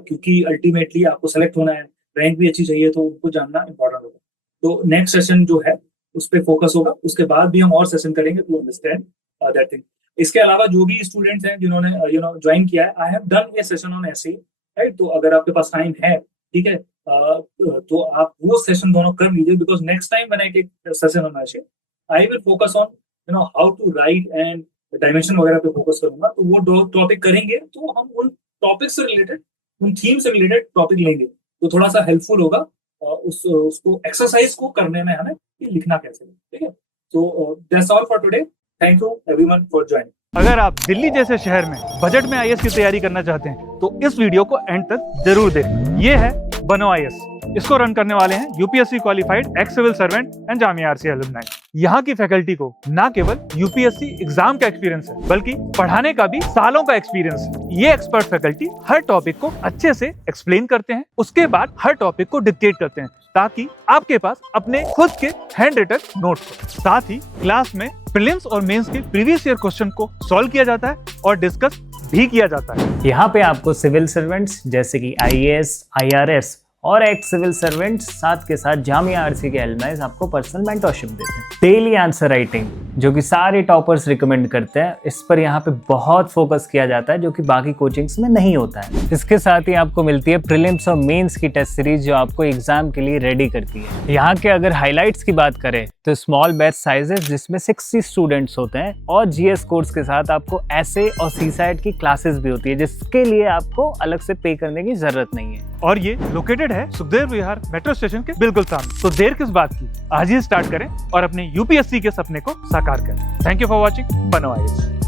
क्योंकि अल्टीमेटली आपको सेलेक्ट होना है, रैंक भी अच्छी चाहिए, तो उनको जानना इंपॉर्टेंट होगा। तो नेक्स्ट सेशन जो है उस पर फोकस होगा, उसके बाद भी हम और सेशन करेंगे टू अंडरस्टैंड दैट थिंग। इसके अलावा जो भी स्टूडेंट्स हैं जिन्होंने ज्वाइन किया है, आई have done A session on essay, right. तो अगर आपके पास टाइम है, ठीक है, तो आप वो सेशन दोनों कर लीजिए, because next time when I take session on essay, I will focus on how to write and dimension वगैरह पे फोकस करूंगा। तो वो दो टॉपिक करेंगे, तो हम उन टॉपिक से रिलेटेड, उन थीम से रिलेटेड टॉपिक लेंगे, तो थोड़ा सा हेल्पफुल होगा उसको एक्सरसाइज को करने में, हमें कि लिखना कैसे, ठीक है। तो that's all for today. Thank you everyone for joining. अगर आप दिल्ली जैसे शहर में बजट में आईएएस की तैयारी करना चाहते हैं तो इस वीडियो को एंड तक जरूर देखें। ये है बनो आईएएस। इसको रन करने वाले हैं UPSC qualified ex civil servant and Jamia RCA alumni. यहाँ की फैकल्टी को ना केवल यूपीएससी एग्जाम का एक्सपीरियंस है, बल्कि पढ़ाने का भी सालों का एक्सपीरियंस है। ये एक्सपर्ट फैकल्टी हर टॉपिक को अच्छे से एक्सप्लेन करते हैं, उसके बाद हर टॉपिक को डिक्टेट करते हैं, ताकि आपके पास अपने खुद के हैंड रिटन नोट्स हो। साथ ही क्लास में प्रीलिम्स और मेंस के प्रीवियस ईयर क्वेश्चन को सॉल्व किया जाता है और डिस्कस भी किया जाता है। यहाँ पे आपको सिविल सर्वेंट्स जैसे कि आईएएस, आईआरएस और एक्स सिविल सर्वेंट्स, साथ के साथ जामिया आरसीए के एलुमनाइज आपको पर्सनल मेंटरशिप देते हैं। डेली आंसर राइटिंग जो कि सारे टॉपर्स रिकमेंड करते हैं, इस पर यहाँ पे बहुत फोकस किया जाता है, जो कि बाकी कोचिंग्स में नहीं होता है। इसके साथ ही आपको मिलती है प्रीलिम्स और मेंस की टेस्ट सीरीज, जो आपको एग्जाम के लिए रेडी करती है। यहाँ के अगर हाईलाइट्स की बात करें तो स्मॉल बैच साइजेस जिसमें 60 स्टूडेंट्स होते हैं, और जीएस कोर्स के साथ आपको एसए और सीसाइट की क्लासेस भी होती है, जिसके लिए आपको अलग से पे करने की जरूरत नहीं है। और ये लोकेटेड है सुखदेव विहार मेट्रो स्टेशन के बिल्कुल सामने। तो देर किस बात की, आज ही स्टार्ट करें और अपने यूपीएससी के सपने को साकार करें। थैंक यू फॉर वॉचिंग बनो आईएएस।